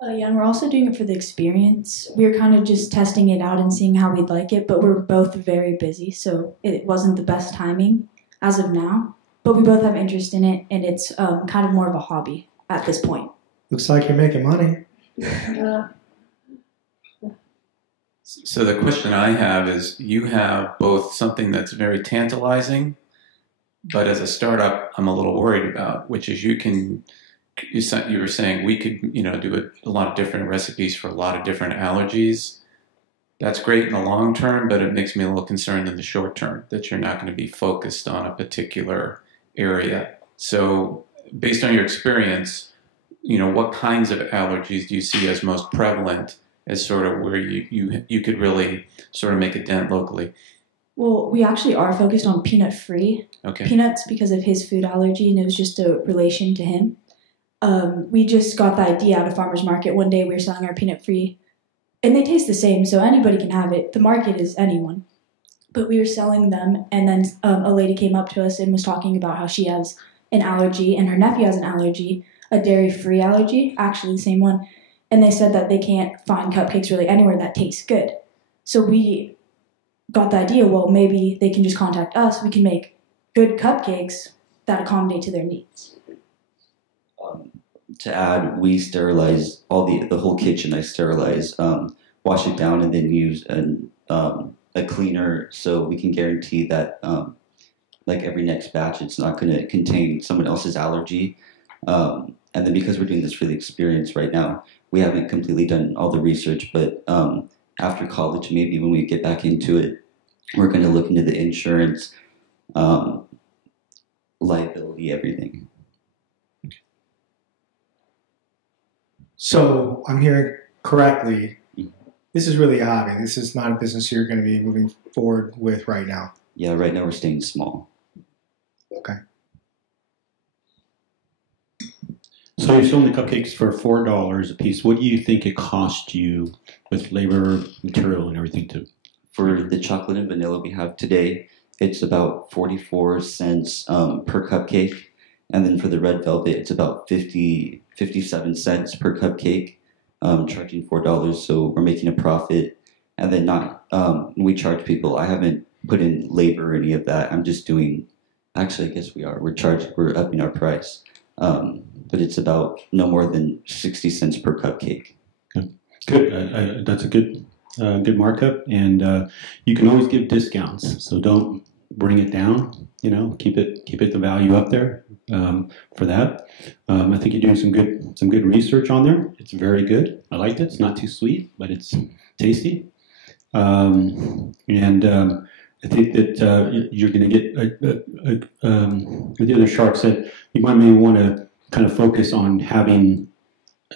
Yeah, and we're also doing it for the experience. We were kind of just testing it out and seeing how we'd like it, but we're both very busy, so it wasn't the best timing as of now. But we both have interest in it, and it's kind of more of a hobby at this point. Looks like you're making money. So the question I have is, you have both something that's very tantalizing, but as a startup, I'm a little worried about, which is you were saying we could, do a lot of different recipes for a lot of different allergies. That's great in the long term, but it makes me a little concerned in the short term that you're not going to be focused on a particular area. So based on your experience, what kinds of allergies do you see as most prevalent as sort of where you could really sort of make a dent locally? Well, we actually are focused on peanut-free peanuts because of his food allergy, and it was just a relation to him. We just got the idea out of farmer's market. One day we were selling our peanut-free, and they taste the same, so anybody can have it. The market is anyone. But we were selling them, and then a lady came up to us and was talking about how she has an allergy, and her nephew has an allergy, a dairy-free allergy, actually the same one. And they said that they can't find cupcakes really anywhere that taste good. So we got the idea, well, maybe they can just contact us. We can make good cupcakes that accommodate to their needs. To add, we sterilize all the whole kitchen. I sterilize, wash it down, and then use a cleaner so we can guarantee that like every next batch, it's not going to contain someone else's allergy. And then because we're doing this for the experience right now, we haven't completely done all the research, but after college, maybe when we get back into it, we're going to look into the insurance, liability, everything. So I'm hearing correctly, this is really a hobby. This is not a business you're going to be moving forward with right now. Yeah, right now we're staying small. Okay. So you're selling the cupcakes for $4 a piece. What do you think it cost you with labor, material, and everything to? For the chocolate and vanilla we have today, it's about 44 cents per cupcake. And then for the red velvet, it's about 57 cents per cupcake, charging $4. So we're making a profit. And then we charge people. I haven't put in labor or any of that. I'm just doing, actually, I guess we are. We're upping our price. But it's about no more than 60 cents per cupcake. Good. That's a good markup. And you can always give discounts. So don't bring it down. Keep it the value up there. for that. I think you're doing some good research on there. It's very good. I liked it. It's not too sweet, but it's tasty. I think that you're going to get the other shark said you might maybe want to kind of focus on having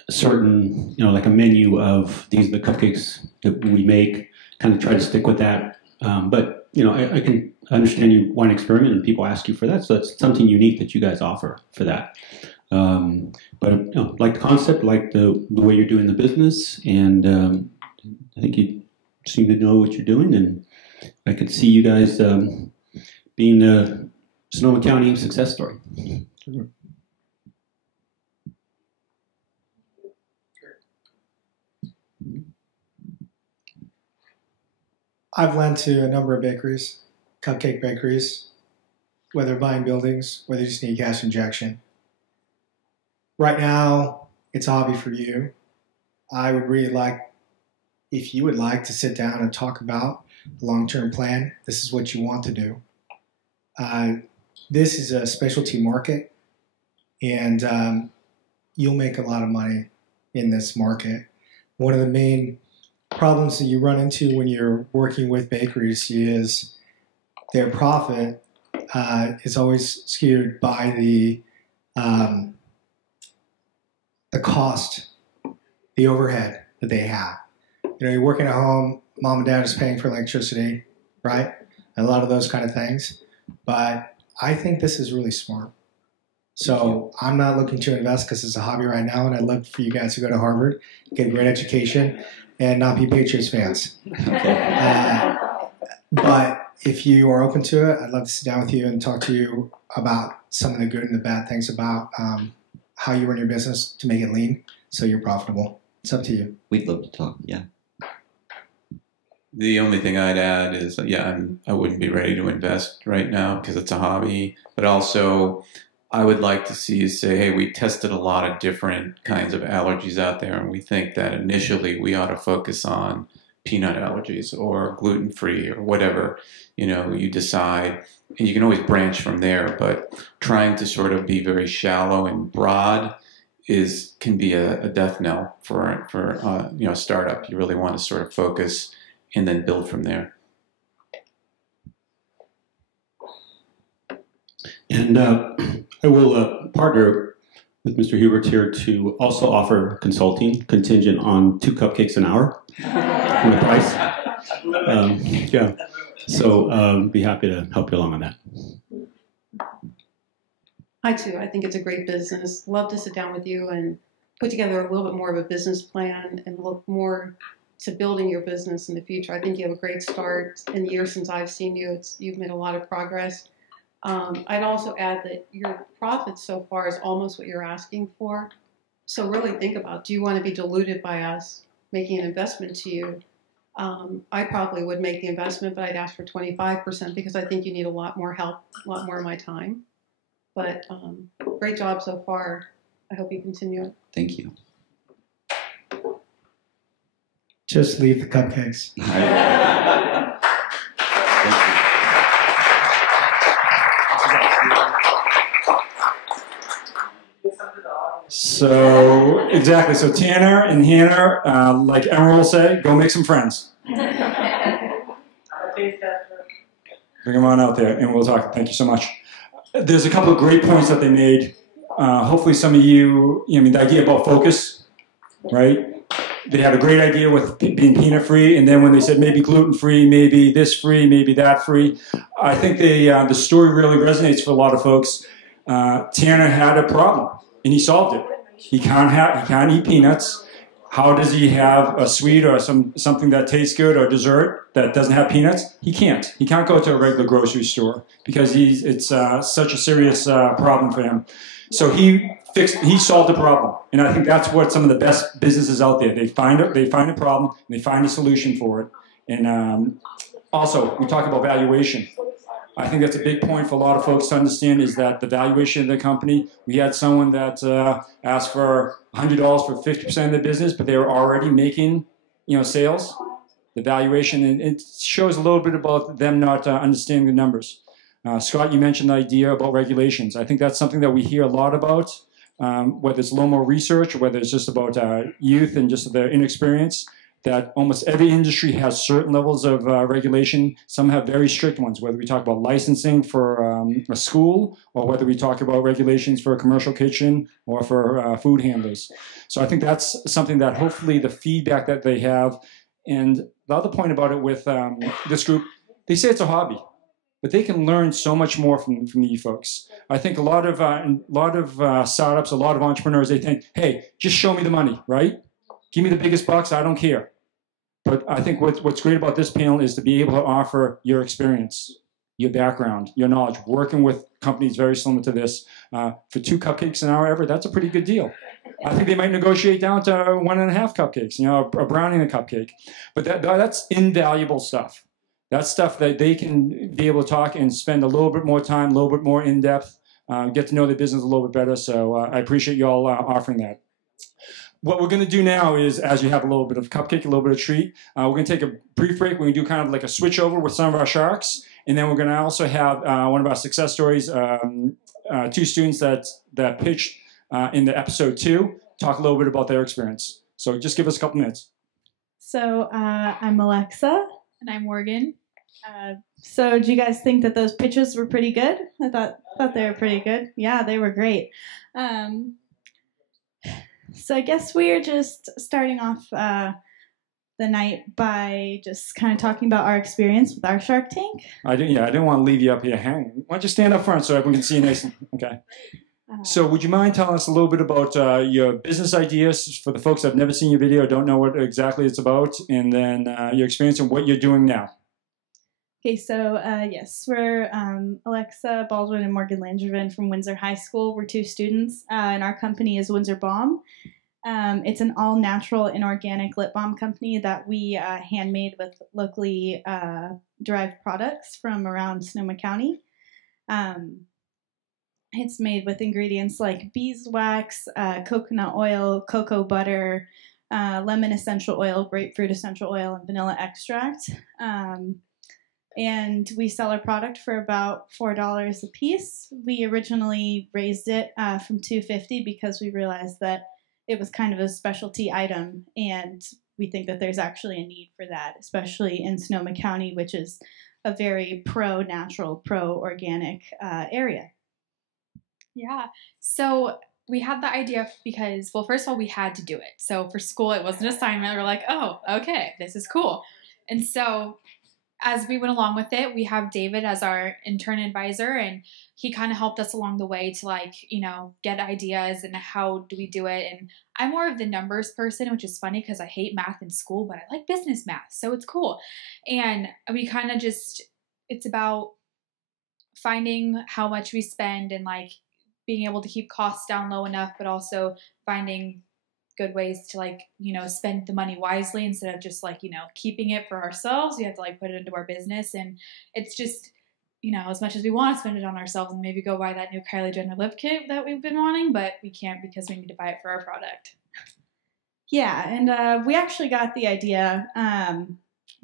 certain, like a menu of these are the cupcakes that we make. Kind of try to stick with that. But I can understand you want to experiment and people ask you for that, so that's something unique that you guys offer for that. But like the concept, like the way you're doing the business, and I think you seem to know what you're doing, and I could see you guys being a Sonoma County success story. I've lent to a number of bakeries, cupcake bakeries, whether buying buildings, whether you just need cash injection. Right now, it's a hobby for you. I would really like, if you would like, to sit down and talk about the long-term plan. This is what you want to do. This is a specialty market, and you'll make a lot of money in this market. One of the main problems that you run into when you're working with bakeries is their profit is always skewed by the cost, the overhead that they have. You're working at home, mom and dad is paying for electricity, right? And a lot of those kind of things. But I think this is really smart. So I'm not looking to invest because it's a hobby right now, and I'd love for you guys to go to Harvard, get a great education, and not be Patriots fans. But if you are open to it, I'd love to sit down with you and talk to you about some of the good and the bad things about how you run your business to make it lean so you're profitable. It's up to you. We'd love to talk, yeah. The only thing I'd add is, I wouldn't be ready to invest right now because it's a hobby, but also I would like to see you say, hey, we tested a lot of different kinds of allergies out there, and we think that initially we ought to focus on peanut allergies or gluten-free or whatever, you decide, and you can always branch from there, but trying to sort of be very shallow and broad can be a death knell for a startup. You really want to sort of focus and then build from there. And I will partner with Mr. Hubert here to also offer consulting contingent on 2 cupcakes an hour on the price. Yeah, so be happy to help you along on that. I too. I think it's a great business. Love to sit down with you and put together a little bit more of a business plan and look more to building your business in the future. I think you have a great start. In the years since I've seen you, you've made a lot of progress. I'd also add that your profit so far is almost what you're asking for. So really think about, do you want to be diluted by us making an investment to you? I probably would make the investment, but I'd ask for 25% because I think you need a lot more help, a lot more of my time. But great job so far. I hope you continue it. Thank you. Just leave the cupcakes. So, exactly. So Tanner and Hannah, like Emerald will say, go make some friends. Bring them on out there and we'll talk. Thank you so much. There's a couple of great points that they made. Hopefully some of you, the idea about focus, right? They had a great idea with being peanut free, and then when they said maybe gluten free, maybe this free, maybe that free, I think the story really resonates for a lot of folks. Tanner had a problem, and he solved it. He can't eat peanuts. How does he have a sweet or something that tastes good or dessert that doesn't have peanuts? He can't. He can't go to a regular grocery store because it's such a serious problem for him. So he solved the problem, and I think that's what some of the best businesses out there. They find a problem, and they find a solution for it. And also, we talk about valuation. I think that's a big point for a lot of folks to understand is that the valuation of the company. We had someone that asked for $100 for 50% of the business, but they were already making, sales. The valuation, and it shows a little bit about them not understanding the numbers. Scott, you mentioned the idea about regulations. I think that's something that we hear a lot about, whether it's a little more research or whether it's just about youth and just their inexperience, that almost every industry has certain levels of regulation. Some have very strict ones, whether we talk about licensing for a school or whether we talk about regulations for a commercial kitchen or for food handlers. So I think that's something that hopefully the feedback that they have. And the other point about it with this group, they say it's a hobby, but they can learn so much more from you folks. I think a lot of startups, a lot of entrepreneurs, they think, hey, just show me the money, right? Give me the biggest bucks, I don't care. But I think what's great about this panel is to be able to offer your experience, your background, your knowledge, working with companies very similar to this. For 2 cupcakes an hour ever, that's a pretty good deal. I think they might negotiate down to 1.5 cupcakes, a brownie and a cupcake. But that's invaluable stuff. That's stuff that they can be able to talk and spend a little bit more time, a little bit more in depth, get to know the business a little bit better. So I appreciate you all offering that. What we're going to do now is, as you have a little bit of cupcake, a little bit of treat, we're going to take a brief break. We're going to do kind of like a switch over with some of our sharks. And then we're going to also have one of our success stories, 2 students that pitched in the episode 2, talk a little bit about their experience. So just give us a couple minutes. So I'm Alexa. And I'm Morgan. So do you guys think that those pitches were pretty good? I thought they were pretty good. Yeah, they were great. So I guess we are just starting off the night by just kind of talking about our experience with our Shark Tank. I didn't want to leave you up here hanging. Why don't you stand up front so everyone can see you nice and okay. So would you mind telling us a little bit about your business ideas for the folks that have never seen your video, don't know what exactly it's about, and then your experience and what you're doing now? Okay, so yes, we're Alexa Baldwin and Morgan Langevin from Windsor High School. We're 2 students, and our company is Windsor Balm. It's an all-natural and organic lip balm company that we handmade with locally derived products from around Sonoma County. It's made with ingredients like beeswax, coconut oil, cocoa butter, lemon essential oil, grapefruit essential oil, and vanilla extract. And we sell our product for about $4 a piece. We originally raised it from $2.50 because we realized that it was kind of a specialty item, and we think that there's actually a need for that, especially in Sonoma County, which is a very pro-natural, pro-organic area. Yeah, so we had the idea because, well, first of all, we had to do it. So for school, it was an assignment. We're like, oh, okay, this is cool. And so as we went along with it, we have David as our intern advisor, and he kind of helped us along the way to get ideas and how do we do it. And I'm more of the numbers person, which is funny because I hate math in school, but I like business math, so it's cool. And we kind of it's about finding how much we spend and being able to keep costs down low enough, but also finding good ways to spend the money wisely instead of just keeping it for ourselves. We have to put it into our business, and it's just as much as we want to spend it on ourselves and maybe go buy that new Kylie Jenner lip kit that we've been wanting, but we can't because we need to buy it for our product. Yeah, and we actually got the idea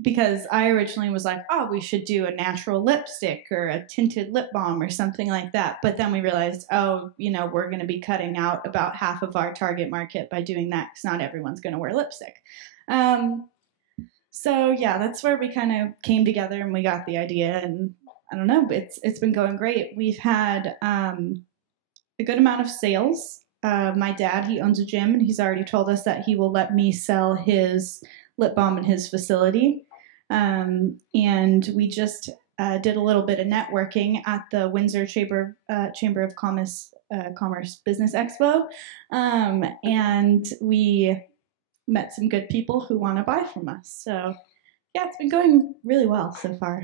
because I originally was like, oh, we should do a natural lipstick or a tinted lip balm or something like that. But then we realized, we're going to be cutting out about half of our target market by doing that because not everyone's going to wear lipstick. So yeah, that's where we kind of came together and we got the idea. And I don't know, it's been going great. We've had a good amount of sales. My dad, he owns a gym, and he's already told us that he will let me sell his lip balm in his facility. And we just did a little bit of networking at the Windsor Chamber of Commerce Business Expo, and we met some good people who want to buy from us. So yeah, it's been going really well so far.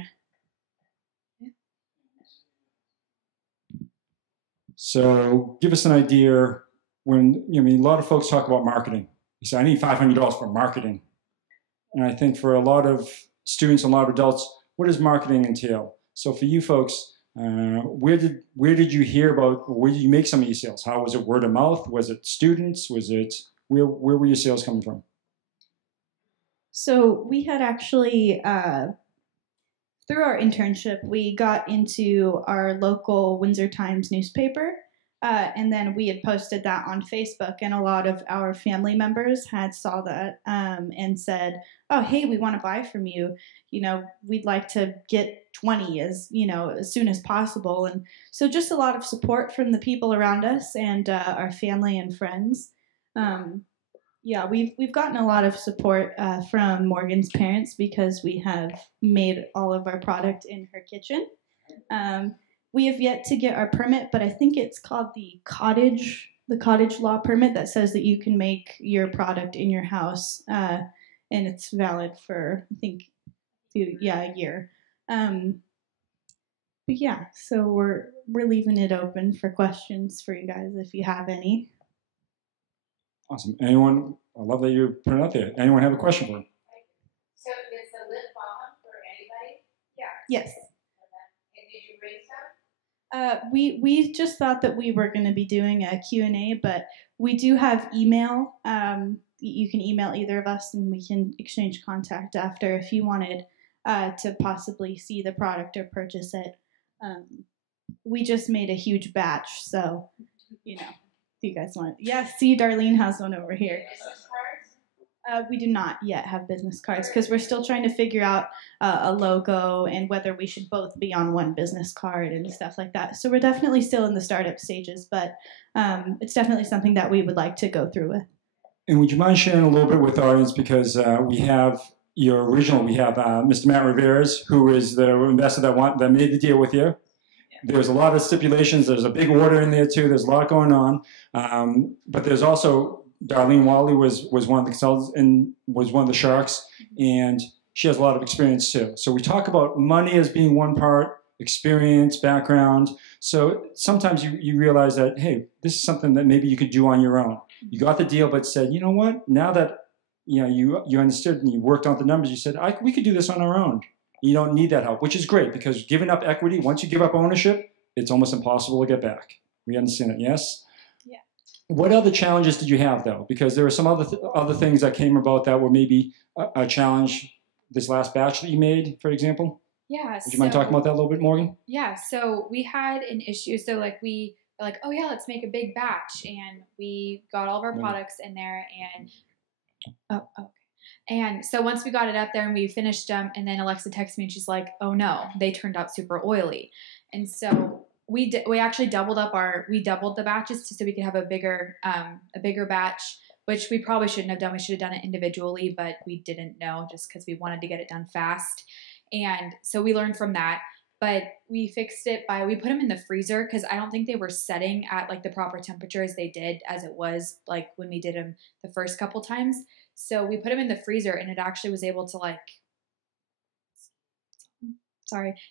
So give us an idea when, a lot of folks talk about marketing. You say, I need $500 for marketing. And I think for a lot of students and a lot of adults, what does marketing entail? So for you folks, where did you hear about, where did you make some of your sales? How was it, word of mouth? Was it students? Was it, where were your sales coming from? So we had actually through our internship, we got into our local Windsor Times newspaper, and then we had posted that on Facebook, and a lot of our family members had saw that and said, "Oh, hey, we want to buy from you. You know, we'd like to get 20 as soon as possible." And so, just a lot of support from the people around us and our family and friends. Yeah, we've gotten a lot of support from Morgan's parents because we have made all of our product in her kitchen. We have yet to get our permit, but I think it's called the cottage law permit that says that you can make your product in your house, and it's valid for I think a year. But yeah, so we're leaving it open for questions for you guys if you have any. Awesome. Anyone? I love that you put it out there. Anyone have a question for him? So it's a lip balm for anybody? Yeah. Yes. And did you raise some? We just thought that we were going to be doing a Q&A, but we do have email. You can email either of us, and we can exchange contact after if you wanted to possibly see the product or purchase it. We just made a huge batch, so if you guys want. Yes, see, Darlene has one over here. We do not yet have business cards because we're still trying to figure out a logo and whether we should both be on one business card and stuff like that. So we're definitely still in the startup stages, but it's definitely something that we would like to go through with. And would you mind sharing a little bit with the audience, because we have your original, we have Mr. Matt Rivera's, who is the investor that made the deal with you. There's a lot of stipulations. There's a big order in there too. There's a lot going on. But there's also Darlene Wally was one of the consultants and was one of the sharks, and she has a lot of experience too. So we talk about money as being one part, experience, background. So sometimes you realize that, hey, this is something that maybe you could do on your own. You got the deal, but said, you know what? Now that you understood and you worked on the numbers, you said, we could do this on our own. You don't need that help, which is great, because giving up equity, once you give up ownership, it's almost impossible to get back. We understand it, yes? Yeah. What other challenges did you have, though? Because there were some other things that came about that were maybe a challenge this last batch that you made, for example? Yeah. Would you mind talking about that a little bit, Morgan? Yeah. So we had an issue. So we were like, oh yeah, let's make a big batch. And we got all of our products in there and, okay. And so once we got it up there and we finished them, and then Alexa texted me and she's like, oh no, they turned out super oily. And so we actually doubled the batches so we could have a bigger batch, which we probably shouldn't have done. We should have done it individually, but we didn't know just because we wanted to get it done fast. And so we learned from that, but we fixed it we put them in the freezer because I don't think they were setting at the proper temperature as it was when we did them the first couple times. So we put them in the freezer, and it actually was able to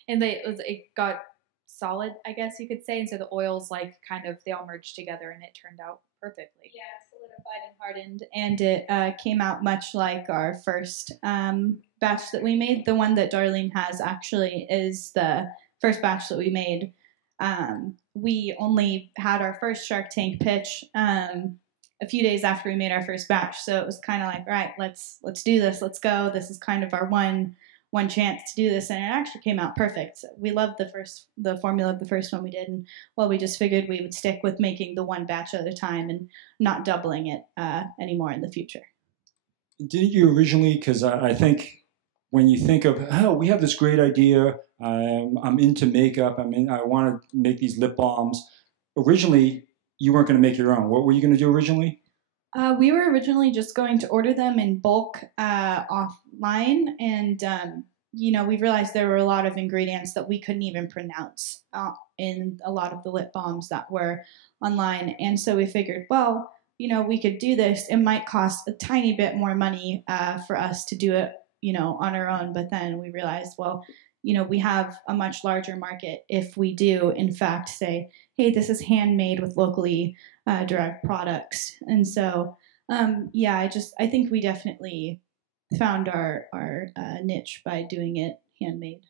it got solid, I guess you could say. And so the oils they all merged together, and it turned out perfectly. Yeah, solidified and hardened, and it came out much like our first batch that we made. The one that Darlene has actually is the first batch that we made. We only had our first Shark Tank pitch a few days after we made our first batch, so it was kind of like, right, let's do this, let's go. This is kind of our one chance to do this, and it actually came out perfect. We loved the formula of the first one we did, and we just figured we would stick with making the one batch at a time and not doubling it anymore in the future. Didn't you originally? Because I think when you think of, we have this great idea, I'm into makeup, I want to make these lip balms. Originally, you weren't going to make your own. What were you going to do originally? We were originally just going to order them in bulk offline, and we realized there were a lot of ingredients that we couldn't even pronounce in a lot of the lip balms that were online, and so we figured, we could do this. It might cost a tiny bit more money for us to do it, on our own, but then we realized, we have a much larger market if we do, in fact, say, hey, this is handmade with locally derived products. And so, I think we definitely found our niche by doing it handmade.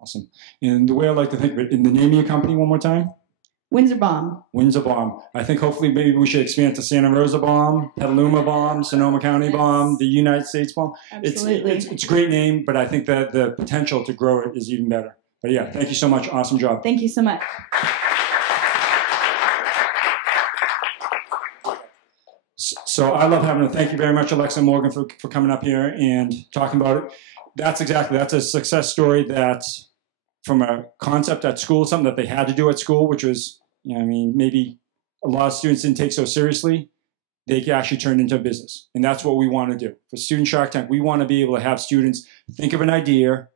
Awesome. And the way I like to think of it, in the name of your company one more time? Windsor Bomb. Windsor Bomb. I think hopefully maybe we should expand to Santa Rosa Bomb, Petaluma Bomb, Sonoma County Bomb, the United States Bomb. Absolutely. It's a great name, but I think that the potential to grow it is even better. But yeah, thank you so much. Awesome job. Thank you so much. So I love having it. Thank you very much, Alexa Morgan, for coming up here and talking about it. That's a success story that's from a concept at school, something that they had to do at school, which was, maybe a lot of students didn't take so seriously. They actually turned into a business. And that's what we want to do. For Student Shark Tank, we want to be able to have students think of an idea,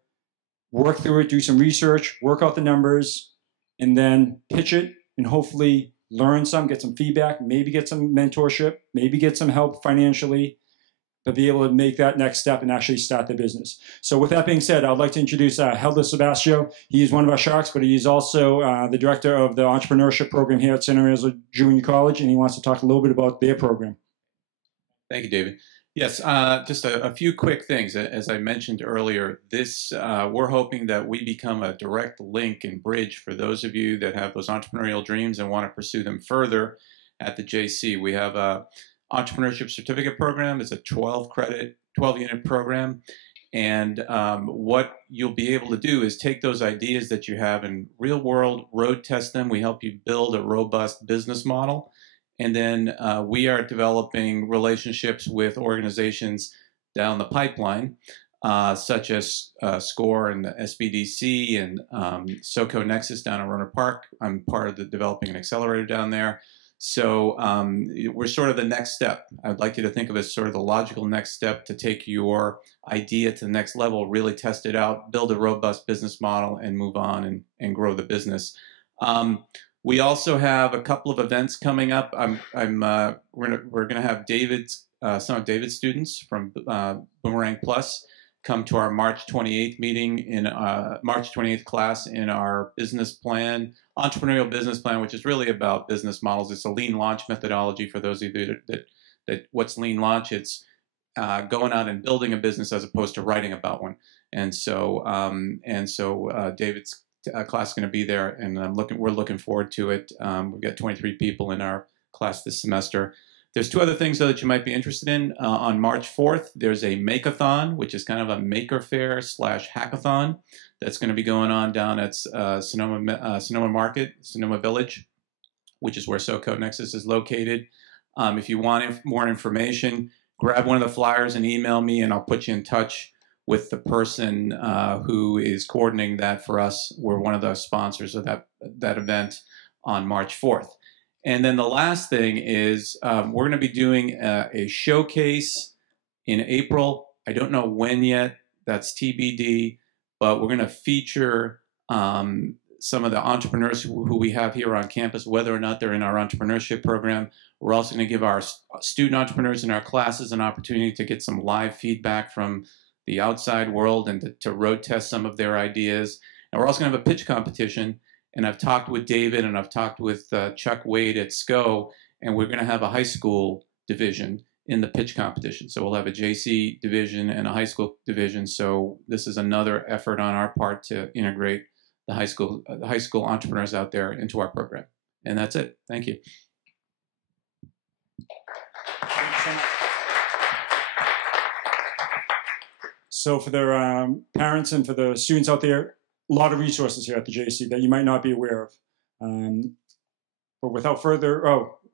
work through it, do some research, work out the numbers, and then pitch it and hopefully learn some, get some feedback, maybe get some mentorship, maybe get some help financially, but be able to make that next step and actually start the business. So with that being said, I'd like to introduce Helder Sebastio. He is one of our Sharks, but he is also the director of the entrepreneurship program here at Santa Rosa Junior College, and he wants to talk a little bit about their program. Thank you, David. Yes, just a few quick things. As I mentioned earlier, we're hoping that we become a direct link and bridge for those of you that have those entrepreneurial dreams and want to pursue them further at the JC. We have a entrepreneurship certificate program. It's a 12-unit program. And what you'll be able to do is take those ideas that you have and real world road test them. We help you build a robust business model. And then we are developing relationships with organizations down the pipeline, such as SCORE and the SBDC and SoCo Nexus down in Rohnert Park. I'm part of the developing an accelerator down there. So we're sort of the next step. I'd like you to think of it as sort of the logical next step to take your idea to the next level, really test it out, build a robust business model, and move on and grow the business. We also have a couple of events coming up. We're gonna have some of David's students from Boomerang Plus come to our March 28th meeting in March 28th class in our business plan, entrepreneurial business plan, which is really about business models. It's a lean launch methodology for those of you that what's lean launch? It's going out and building a business as opposed to writing about one. And so David's class is going to be there, and we're looking forward to it. We've got 23 people in our class this semester. There's two other things, though, that you might be interested in. On March 4th, there's a Make-a-thon, which is kind of a maker fair / hackathon that's going to be going on down at Sonoma Market, Sonoma Village, which is where SoCo Nexus is located. If you want more information, grab one of the flyers and email me, and I'll put you in touch with the person who is coordinating that for us. We're one of the sponsors of that event on March 4th. And then the last thing is we're going to be doing a showcase in April. I don't know when yet. That's TBD. But we're going to feature some of the entrepreneurs who we have here on campus, whether or not they're in our entrepreneurship program. We're also going to give our student entrepreneurs in our classes an opportunity to get some live feedback from the outside world and to road test some of their ideas. And we're also going to have a pitch competition. And I've talked with David and I've talked with Chuck Wade at SCO, and we're going to have a high school division in the pitch competition. So we'll have a JC division and a high school division. So this is another effort on our part to integrate the high school entrepreneurs out there into our program. And that's it. Thank you. So for the parents and for the students out there, a lot of resources here at the JC that you might not be aware of. But without further,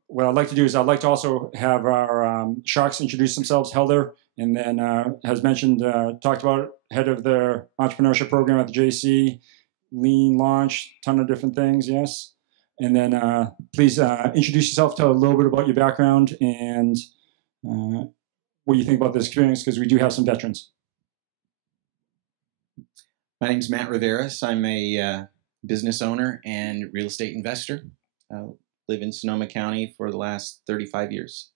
what I'd like to do is I'd like to also have our Sharks introduce themselves. Helder, and then has mentioned, talked about head of the entrepreneurship program at the JC, lean launch, ton of different things, yes. And then please introduce yourself, tell a little bit about your background and what you think about this experience, because we do have some veterans. My name is Matt Riveras. I'm a business owner and real estate investor. I live in Sonoma County for the last 35 years.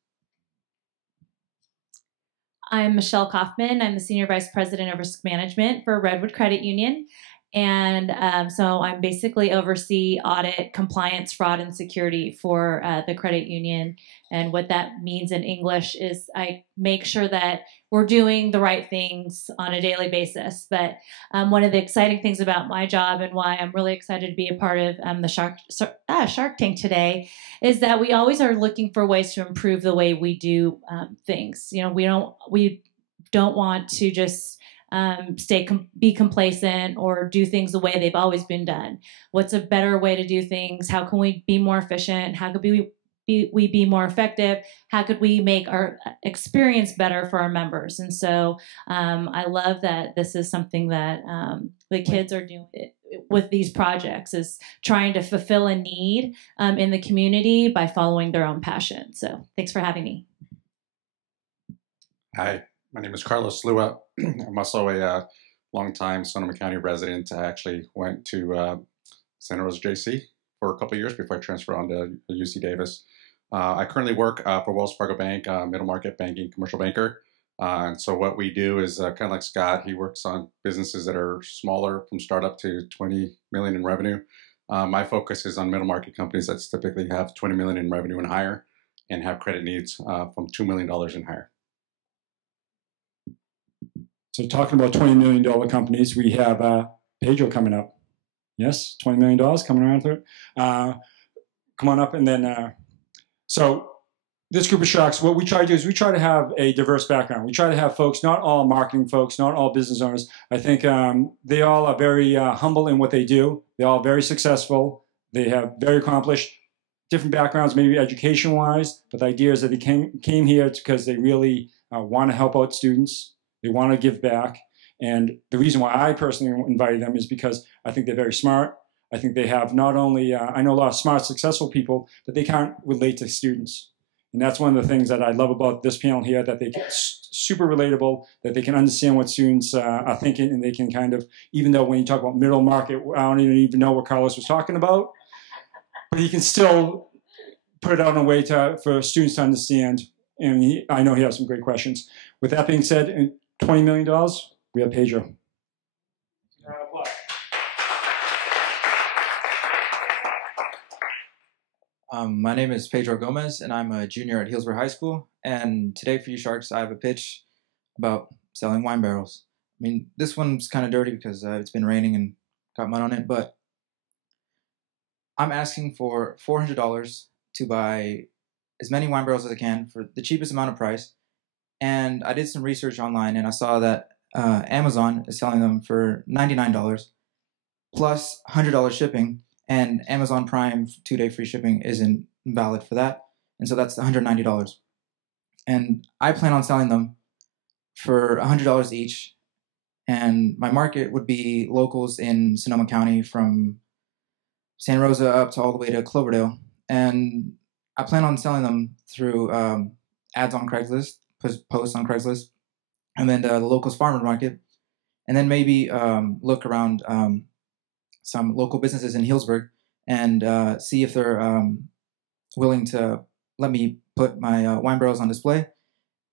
I'm Michelle Kaufman. I'm the Senior Vice President of Risk Management for Redwood Credit Union. And so I'm basically oversee audit, compliance, fraud, and security for the credit union. And what that means in English is I make sure that we're doing the right things on a daily basis. But one of the exciting things about my job and why I'm really excited to be a part of the Shark Tank today is that we always are looking for ways to improve the way we do things. You know, we don't want to just be complacent or do things the way they've always been done. What's a better way to do things? How can we be more efficient? How could we be more effective? How could we make our experience better for our members? And so I love that this is something that the kids are doing with these projects, is trying to fulfill a need in the community by following their own passion. So thanks for having me. Hi, my name is Carlos Lua. I'm also a longtime Sonoma County resident. I actually went to Santa Rosa JC for a couple of years before I transferred on to UC Davis. I currently work for Wells Fargo Bank, middle market banking, commercial banker. And so what we do is kind of like Scott, he works on businesses that are smaller from startup to 20 million in revenue. My focus is on middle market companies that typically have 20 million in revenue and higher and have credit needs from $2 million and higher. So talking about $20 million companies, we have Pedro coming up. Yes, $20 million coming around through it. Come on up, and then, so this group of sharks, what we try to do is we try to have a diverse background. We try to have folks, not all marketing folks, not all business owners. I think they all are very humble in what they do. They're all very successful. They have very accomplished, different backgrounds, maybe education-wise, but the idea is that they came here because they really want to help out students. They want to give back. And the reason why I personally invited them is because I think they're very smart. I think they have not only, I know a lot of smart, successful people, but they can't relate to students. And that's one of the things that I love about this panel here, that they get super relatable, that they can understand what students are thinking, and they can kind of, even though when you talk about middle market, I don't even know what Carlos was talking about, but he can still put it out in a way for students to understand. And I know he has some great questions. With that being said, $20 million, we have Pedro. My name is Pedro Gomez, and I'm a junior at Healdsburg High School. And today for you Sharks, I have a pitch about selling wine barrels. I mean, this one's kind of dirty because it's been raining and got mud on it, but I'm asking for $400 to buy as many wine barrels as I can for the cheapest amount of price. And I did some research online, and I saw that Amazon is selling them for $99 plus $100 shipping, and Amazon Prime 2-day free shipping isn't valid for that. And so that's $190. And I plan on selling them for $100 each. And my market would be locals in Sonoma County from Santa Rosa up to all the way to Cloverdale. And I plan on selling them through ads on Craigslist, posts on Craigslist, and then the locals farmers market, and then maybe look around some local businesses in Healdsburg and see if they're willing to let me put my wine barrels on display,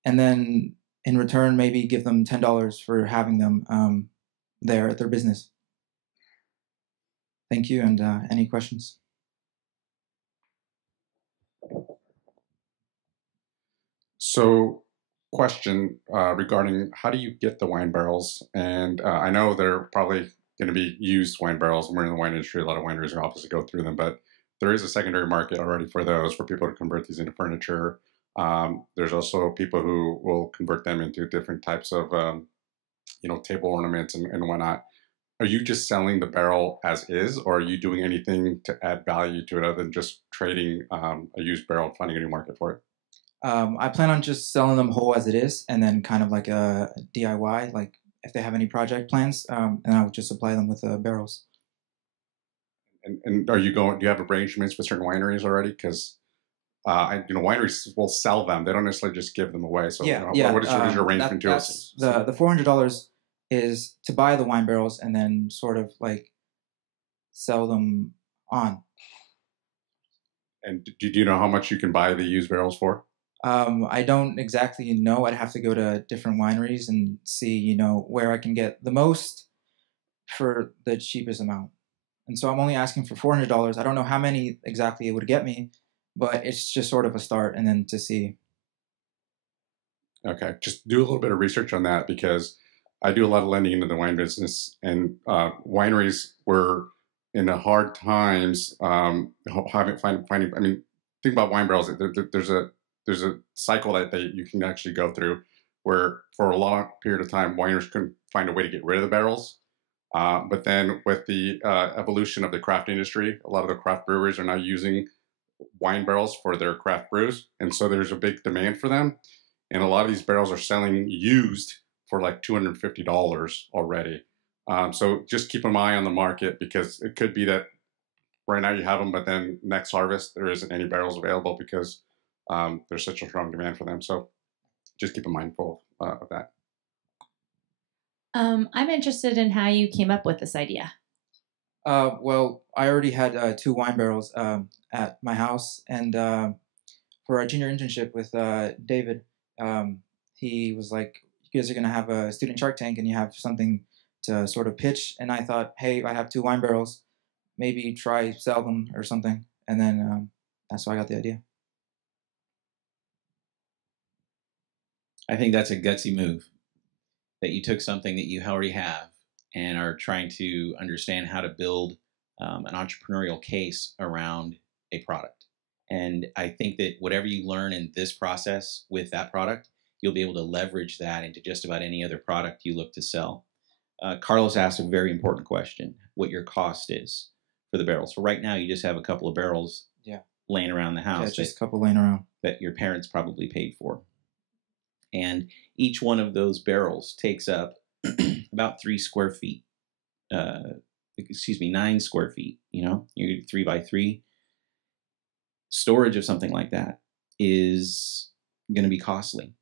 and then in return maybe give them $10 for having them there at their business. Thank you, and any questions? So, question regarding how do you get the wine barrels? And I know they're probably going to be used wine barrels. We're in the wine industry. A lot of wineries are obviously go through them, but there is a secondary market already for those, for people to convert these into furniture. There's also people who will convert them into different types of, table ornaments and whatnot. Are you just selling the barrel as is, or are you doing anything to add value to it other than just trading a used barrel and finding a new market for it? I plan on just selling them whole as it is, and then kind of like a DIY, like if they have any project plans, and I would just supply them with barrels. And are you do you have arrangements with certain wineries already? Because wineries will sell them; they don't necessarily just give them away. So what is your arrangement to it? The $400 is to buy the wine barrels and then sort of like sell them on. And do you know how much you can buy the used barrels for? I don't exactly know. I'd have to go to different wineries and see, where I can get the most for the cheapest amount. And so I'm only asking for $400. I don't know how many exactly it would get me, but it's just sort of a start and then to see. Okay, just do a little bit of research on that because I do a lot of lending into the wine business, and wineries were in the hard times finding. I mean, think about wine barrels. There's a cycle that you can actually go through where for a long period of time wineries couldn't find a way to get rid of the barrels. But then with the evolution of the craft industry, a lot of the craft breweries are now using wine barrels for their craft brews, and so there's a big demand for them. And a lot of these barrels are selling used for like $250 already. So just keep an eye on the market because it could be that right now you have them, but then next harvest there isn't any barrels available because there's such a strong demand for them. So just keep a mindful of that. I'm interested in how you came up with this idea. Well, I already had 2 wine barrels at my house, and for our junior internship with David, he was like, "You guys are gonna have a student Shark Tank, and you have something to sort of pitch." And I thought, "Hey, I have 2 wine barrels, maybe try sell them or something." And then that's how I got the idea. I think that's a gutsy move. That you took something that you already have and are trying to understand how to build an entrepreneurial case around a product. And I think that whatever you learn in this process with that product, you'll be able to leverage that into just about any other product you look to sell. Carlos asked a very important question, what your cost is for the barrels. So right now you just have a couple of barrels laying around the house. Yeah, just a couple laying around. That your parents probably paid for. And each one of those barrels takes up about 3 square feet. 9 square feet. You know, you get 3 by 3. Storage of something like that is going to be costly.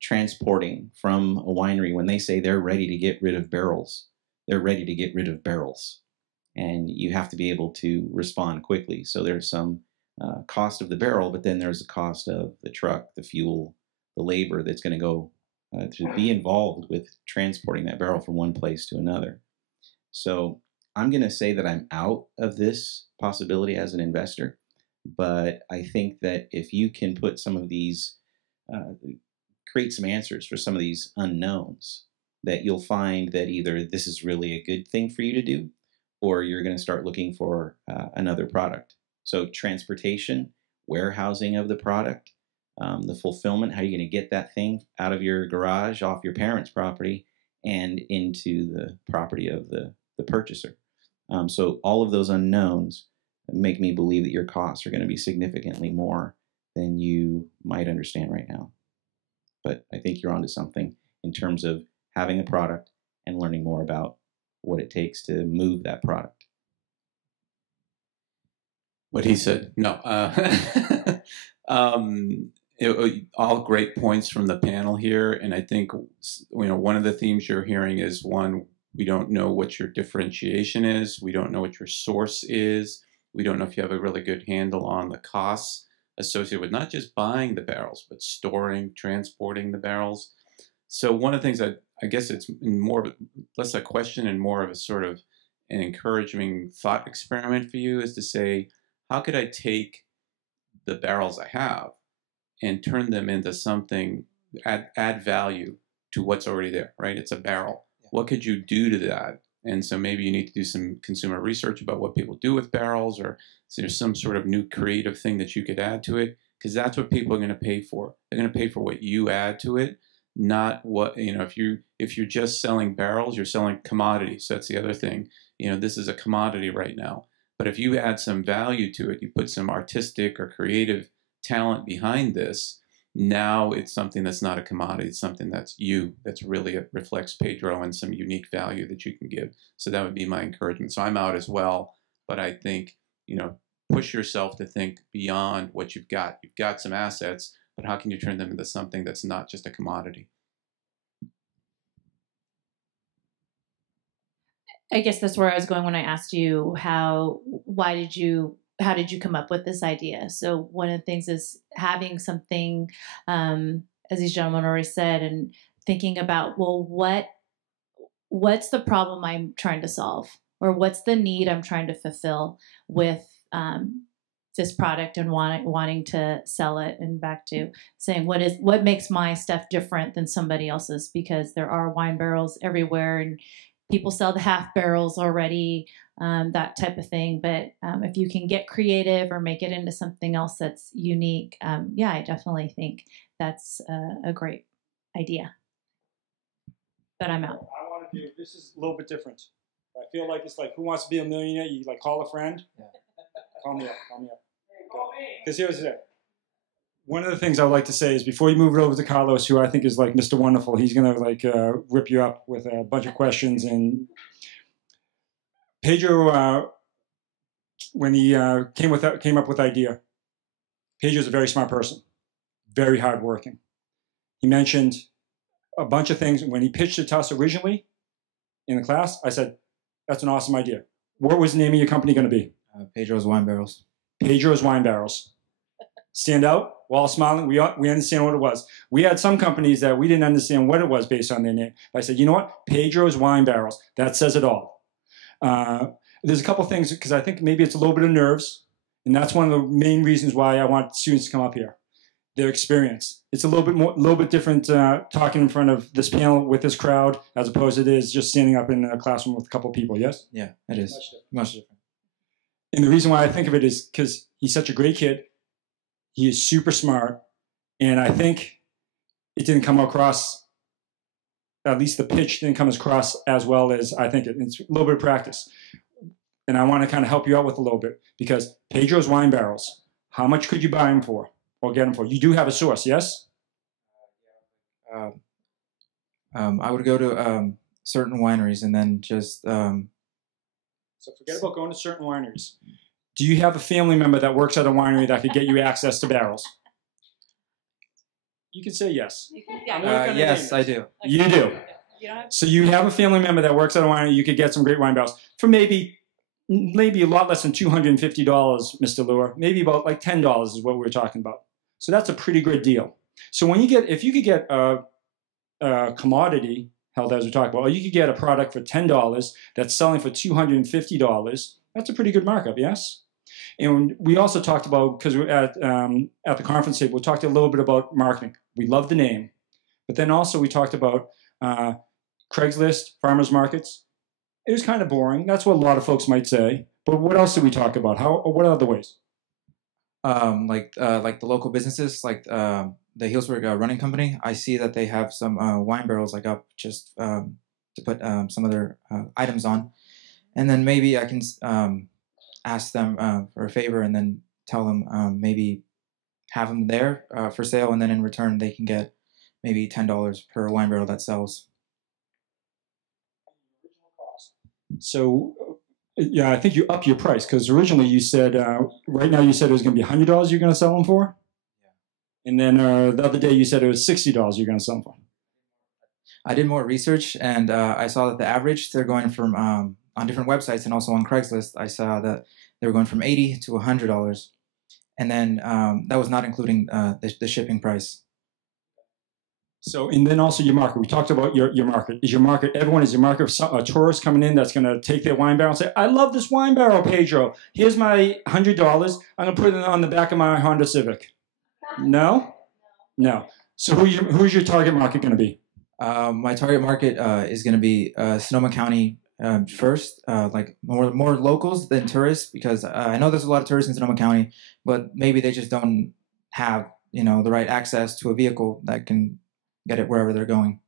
Transporting from a winery, when they say they're ready to get rid of barrels, they're ready to get rid of barrels. And you have to be able to respond quickly. So there's some cost of the barrel, but then there's the cost of the truck, the fuel, the labor that's going to go to be involved with transporting that barrel from one place to another. So I'm going to say that I'm out of this possibility as an investor, but I think that if you can put some of these, create some answers for some of these unknowns, that you'll find that either this is really a good thing for you to do, or you're going to start looking for another product. So transportation, warehousing of the product, the fulfillment, how are you going to get that thing out of your garage, off your parents' property, and into the property of the purchaser. So all of those unknowns make me believe that your costs are going to be significantly more than you might understand right now. But I think you're onto something in terms of having a product and learning more about what it takes to move that product. What he said. No. All great points from the panel here, and I think one of the themes you're hearing is one, we don't know what your differentiation is, we don't know what your source is, we don't know if you have a really good handle on the costs associated with not just buying the barrels, but storing, transporting the barrels. So one of the things I guess it's less a question and more of a sort of an encouraging thought experiment for you is to say, how could I take the barrels I have and turn them into something, add value to what's already there, right? It's a barrel. What could you do to that? And so maybe you need to do some consumer research about what people do with barrels, or is there some sort of new creative thing that you could add to it? Because that's what people are going to pay for. They're going to pay for what you add to it, not what, if you're just selling barrels, you're selling commodities. That's the other thing. This is a commodity right now. But if you add some value to it, you put some artistic or creative talent behind this, now it's something that's not a commodity. It's something that's really reflects Pedro and some unique value that you can give. So that would be my encouragement. So I'm out as well, but I think, push yourself to think beyond what you've got. You've got some assets, but how can you turn them into something that's not just a commodity? I guess that's where I was going when I asked you how did you come up with this idea? So one of the things is having something, as these gentlemen already said, and thinking about, well, what's the problem I'm trying to solve, or what's the need I'm trying to fulfill with this product and wanting to sell it, and back to saying what makes my stuff different than somebody else's, because there are wine barrels everywhere and people sell the half barrels already, that type of thing. But if you can get creative or make it into something else that's unique, yeah, I definitely think that's a great idea. But I'm out. I want to do, this is a little bit different. I feel like it's like, Who Wants to Be a Millionaire? You like call a friend. Yeah. Call me up. Because here's it. One of the things I would like to say is, before you move it over to Carlos, who I think is like Mr. Wonderful, he's going to like rip you up with a bunch of questions. And Pedro, when he came up with the idea, Pedro's a very smart person, very hardworking. He mentioned a bunch of things. When he pitched it to us originally in the class, I said, that's an awesome idea. What was the name of your company going to be? Pedro's Wine Barrels. Pedro's Wine Barrels. Stand out? We're all smiling. We understand what it was. We had some companies that we didn't understand what it was based on their name. But I said, you know what? Pedro's Wine Barrels. That says it all. There's a couple things, because I think maybe it's a little bit of nerves. And that's one of the main reasons why I want students to come up here. Their experience. It's a little bit different talking in front of this panel with this crowd as opposed to it is just standing up in a classroom with a couple people. Yes? Yeah, it is. Much different. And the reason why I think of it is because he's such a great kid. He is super smart. And I think it didn't come across, at least the pitch didn't come across as well as I think it. It's a little bit of practice. And I want to kind of help you out with a little bit, because Pedro's Wine Barrels, how much could you buy them for or get them for? You do have a source, yes? I would go to certain wineries and then just... So forget about going to certain wineries. Do you have a family member that works at a winery that could get you access to barrels? You can say yes. yes, I do. You do. So you have a family member that works at a winery, you could get some great wine barrels for maybe a lot less than $250, Mr. Lure. Maybe about like $10 is what we were talking about. So that's a pretty good deal. So when if you could get a commodity, held as we talked about, or you could get a product for $10 that's selling for $250, that's a pretty good markup, yes? And we also talked about, because we're at the conference table, we talked a little bit about marketing. We love the name. But then also we talked about Craigslist, farmers markets. It was kind of boring. That's what a lot of folks might say. But what else did we talk about? What other ways? Like the local businesses, like the Healdsburg Running Company. I see that they have some wine barrels like up just to put some of their items on, and then maybe I can ask them for a favor and then tell them maybe have them there for sale, and then in return they can get maybe $10 per wine barrel that sells. So, yeah, I think you up your price, because originally you said, right now you said it was going to be $100 you're going to sell them for? Yeah. And then the other day you said it was $60 you're going to sell them for. I did more research, and I saw that the average, they're going from, on different websites and also on Craigslist, I saw that they were going from $80 to $100. And then that was not including the shipping price. So, and then also your market. We talked about your market. Is your market, everyone is your market a tourist coming in that's going to take their wine barrel and say, I love this wine barrel, Pedro. Here's my $100. I'm going to put it on the back of my Honda Civic. No? No. So who's your target market going to be? My target market is going to be Sonoma County first, like more locals than tourists, because I know there's a lot of tourists in Sonoma County, but maybe they just don't have, the right access to a vehicle that can get it wherever they're going.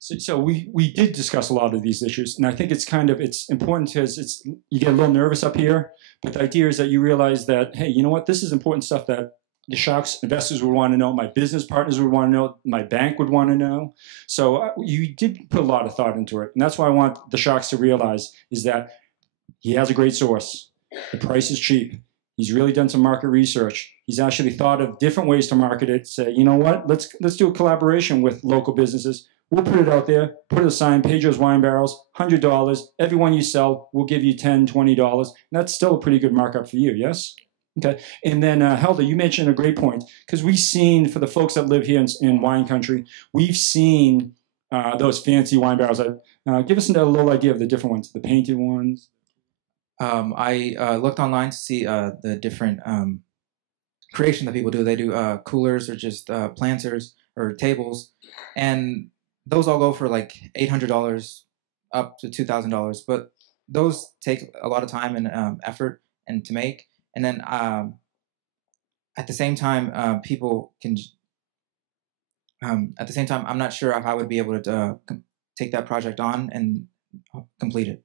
So we did discuss a lot of these issues, and I think it's important because you get a little nervous up here, but the idea is that you realize that, hey, you know what, this is important stuff that the Sharks investors would want to know, my business partners would want to know, my bank would want to know. So you did put a lot of thought into it, and that's what I want the Sharks to realize, is that he has a great source. The price is cheap. He's really done some market research. He's actually thought of different ways to market it. Say, you know what? Let's do a collaboration with local businesses. We'll put it out there. Put a sign: Pedro's Wine Barrels, $100. Every one you sell, we'll give you $10, $20. And that's still a pretty good markup for you. Yes. Okay. And then Helder, you mentioned a great point, because we've seen, for the folks that live here in wine country, we've seen those fancy wine barrels. Give us a little idea of the different ones, the painted ones. I looked online to see the different creation that people do. They do coolers or just planters or tables, and those all go for like $800 up to $2,000. But those take a lot of time and effort and to make. And then at the same time, people can. At the same time, I'm not sure if I would be able to take that project on and complete it.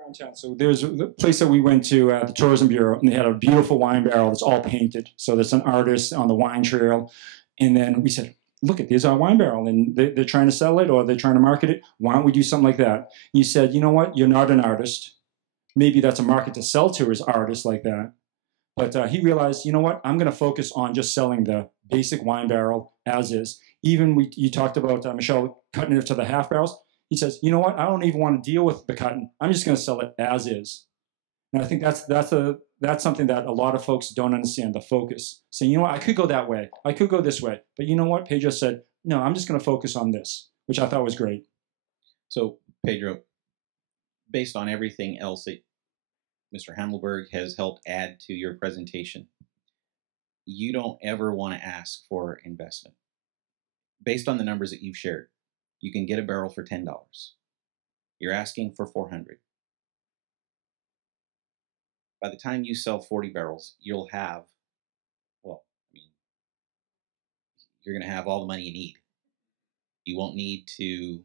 Around town. So there's a place that we went to, the Tourism Bureau, and they had a beautiful wine barrel that's all painted. So there's an artist on the wine trail. And then we said, look, there's our wine barrel, and they're trying to sell it or they're trying to market it. Why don't we do something like that? And you said, you know what? You're not an artist. Maybe that's a market to sell to as artists like that. But he realized, you know what? I'm going to focus on just selling the basic wine barrel as is. Even you talked about, Michelle, cutting it to the half barrels. He says, you know what? I don't even want to deal with the cutting. I'm just going to sell it as is. And I think that's something that a lot of folks don't understand, the focus. Saying, you know what? I could go that way. I could go this way. But you know what? Pedro said, no, I'm just going to focus on this, which I thought was great. So, Pedro, based on everything else that Mr. Hamelberg has helped add to your presentation, you don't ever want to ask for investment. Based on the numbers that you've shared, you can get a barrel for $10. You're asking for $400. By the time you sell 40 barrels, you'll have, well, I mean, you're going to have all the money you need. You won't need to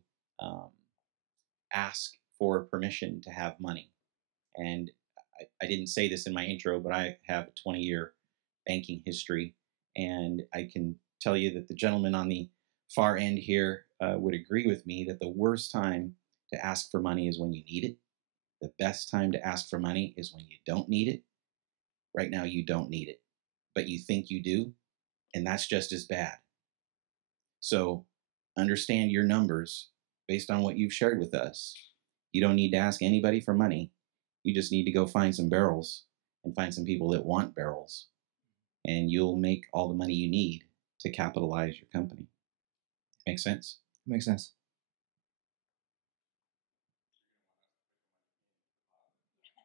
ask for permission to have money. And I didn't say this in my intro, but I have a 20-year banking history, and I can tell you that the gentleman on the far end here would agree with me that the worst time to ask for money is when you need it. The best time to ask for money is when you don't need it. Right now, you don't need it, but you think you do, and that's just as bad. So understand your numbers based on what you've shared with us. You don't need to ask anybody for money. You just need to go find some barrels and find some people that want barrels, and you'll make all the money you need to capitalize your company. Make sense? Makes sense.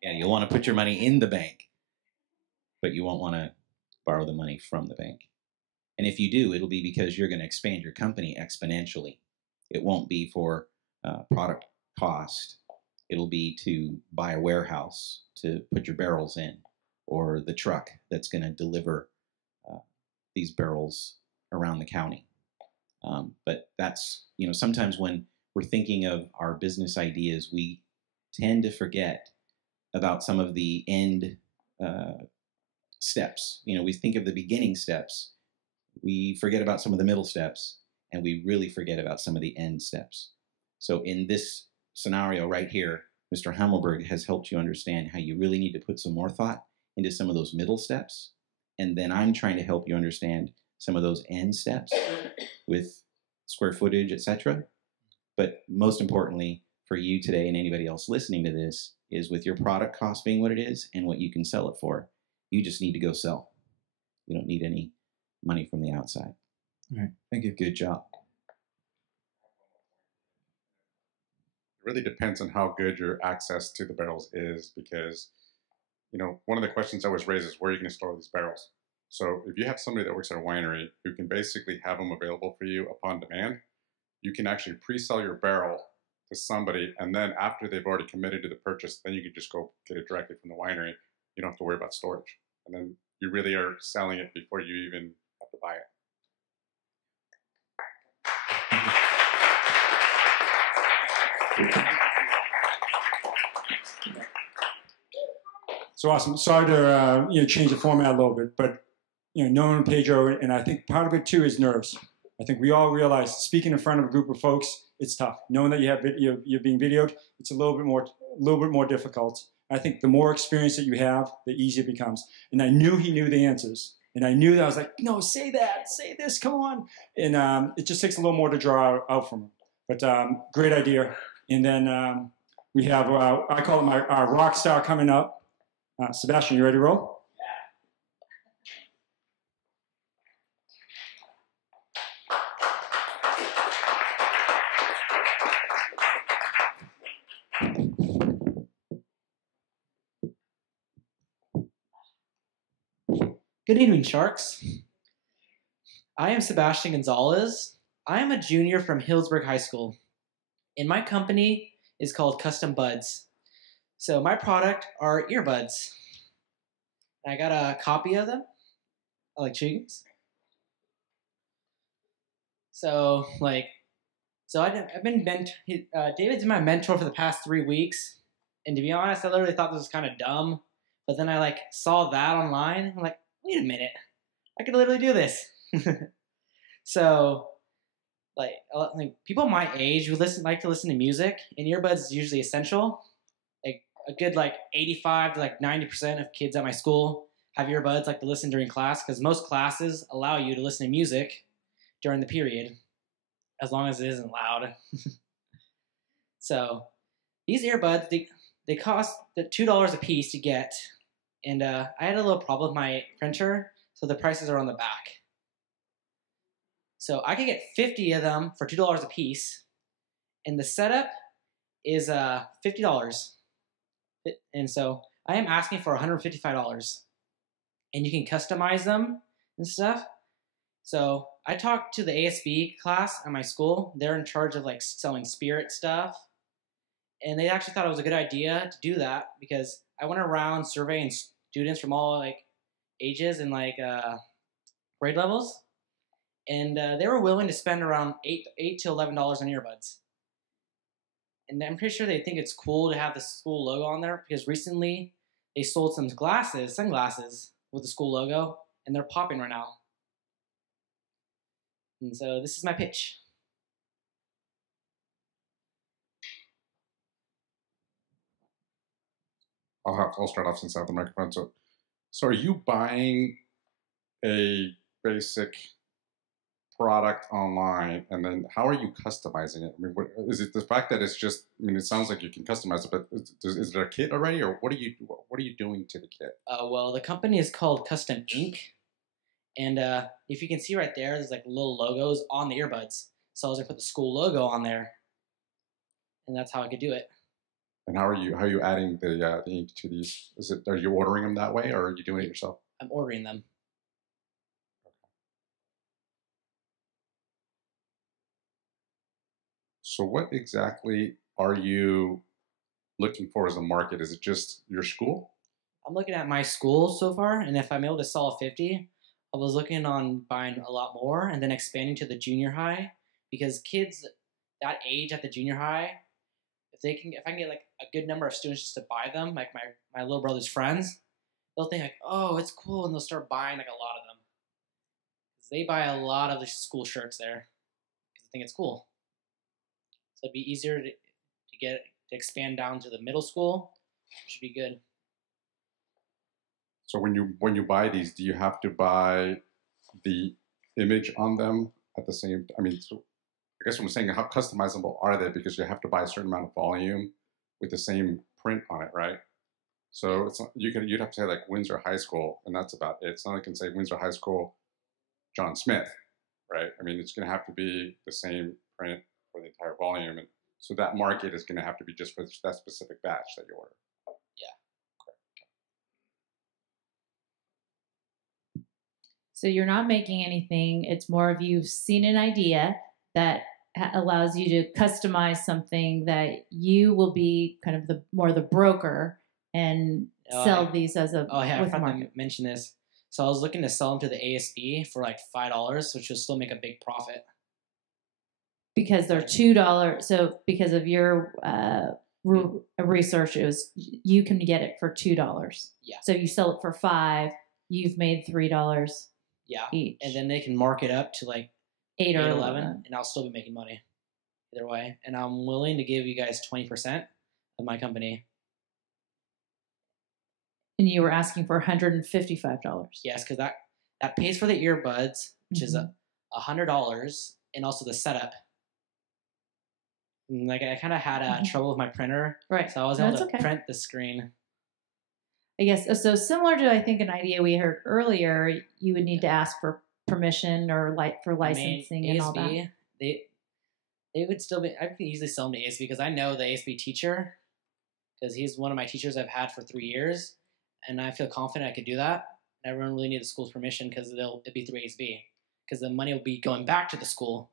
Yeah, you'll want to put your money in the bank, but you won't want to borrow the money from the bank. And if you do, it'll be because you're going to expand your company exponentially. It won't be for product cost. It'll be to buy a warehouse to put your barrels in, or the truck that's going to deliver these barrels around the county. But that's, sometimes when we're thinking of our business ideas, we tend to forget about some of the end steps. We think of the beginning steps. We forget about some of the middle steps, and we really forget about some of the end steps. So in this scenario right here, Mr. Hamelberg has helped you understand how you really need to put some more thought into some of those middle steps. And then I'm trying to help you understand some of those end steps with square footage, etc. But most importantly for you today and anybody else listening to this is with your product cost being what it is and what you can sell it for, you just need to go sell. You don't need any money from the outside. All right. Thank you. Good job. It really depends on how good your access to the barrels is, because, one of the questions I was raised is where are you going to store these barrels? So if you have somebody that works at a winery who can basically have them available for you upon demand, you can actually pre-sell your barrel to somebody, and then after they've already committed to the purchase, then you can just go get it directly from the winery. You don't have to worry about storage. And then you really are selling it before you even have to buy it. So awesome. Sorry to change the format a little bit, but knowing Pedro, and I think part of it too is nerves. I think we all realize speaking in front of a group of folks, it's tough. Knowing that you're being videoed, it's a little bit more difficult. I think the more experience that you have, the easier it becomes. And I knew he knew the answers, and I knew that I was like, no, say that, say this, come on. And it just takes a little more to draw out from him. But great idea. And then we have I call it our rock star coming up. Sebastian, you ready to roll? Good evening, Sharks. I am Sebastian Gonzalez. I am a junior from Hillsburg High School, and my company is called Custom Buds. So my product are earbuds. I got a copy of them. I like chickens. So I've been David's been my mentor for the past 3 weeks, and to be honest, I literally thought this was kind of dumb. But then I saw that online. I'm like, wait a minute, I could literally do this. So people my age who like to listen to music, and earbuds is usually essential. Like a good 85 to 90% of kids at my school have earbuds to listen during class, because most classes allow you to listen to music during the period, as long as it isn't loud. So these earbuds, they cost $2 a piece to get, and I had a little problem with my printer, so the prices are on the back. So I could get 50 of them for $2 a piece, and the setup is $50. And so I am asking for $155, and you can customize them and stuff. So I talked to the ASB class at my school. They're in charge of selling spirit stuff, and they actually thought it was a good idea to do that, because I went around surveying students from all ages and grade levels, and they were willing to spend around $8 to $11 on earbuds. And I'm pretty sure they think it's cool to have the school logo on there, because recently they sold some sunglasses with the school logo, and they're popping right now. And so this is my pitch. I'll start off since I have the microphone. So are you buying a basic product online, and then how are you customizing it? I mean, is it the fact that it's just? I mean, it sounds like you can customize it, but is it a kit already, or what are you doing to the kit? Well, the company is called Custom Ink, and if you can see right there, there's little logos on the earbuds. So I was gonna put the school logo on there, and that's how I could do it. And how are you adding the ink to these? Are you ordering them that way, or are you doing it yourself? I'm ordering them. So what exactly are you looking for as a market? Is it just your school? I'm looking at my school so far, and if I'm able to sell 50, I was looking on buying a lot more and then expanding to the junior high, because kids that age at the junior high, if I can get a good number of students just to buy them, like my little brother's friends, they'll think oh, it's cool, and they'll start buying a lot of them. They buy a lot of the school shirts there because they think it's cool. So it'd be easier to expand down to the middle school. Should be good. So when you buy these, do you have to buy the image on them at the same? I mean, so I guess what I'm saying, how customizable are they? Because you have to buy a certain amount of volume with the same print on it, right? So it's not, you'd have to say Windsor High School, and that's about it. It's not like you can say Windsor High School, John Smith, right? I mean, it's going to have to be the same print for the entire volume, and so that market is going to have to be just for that specific batch that you order. So you're not making anything. It's more of you've seen an idea that allows you to customize something that you will be kind of the broker and sell these as a I with forgot market. to mention this. So I was looking to sell them to the ASB for $5, which will still make a big profit. Because they're $2. So because of your research, you can get it for $2. Yeah. So you sell it for $5. You've made $3. Yeah. Each. And then they can mark it up to 8 or 11, 11, and I'll still be making money either way. And I'm willing to give you guys 20% of my company. And you were asking for $155. Yes, because that pays for the earbuds, which is $100, and also the setup. And I kind of had trouble with my printer, right? So I was able to print the screen. I guess so. Similar to an idea we heard earlier, you would need to ask for permission or for licensing and all that. They would still be. I could easily sell them to ASB because I know the ASB teacher, because he's one of my teachers I've had for 3 years, and I feel confident I could do that. Everyone really needs the school's permission because it'll be through ASB, because the money will be going back to the school.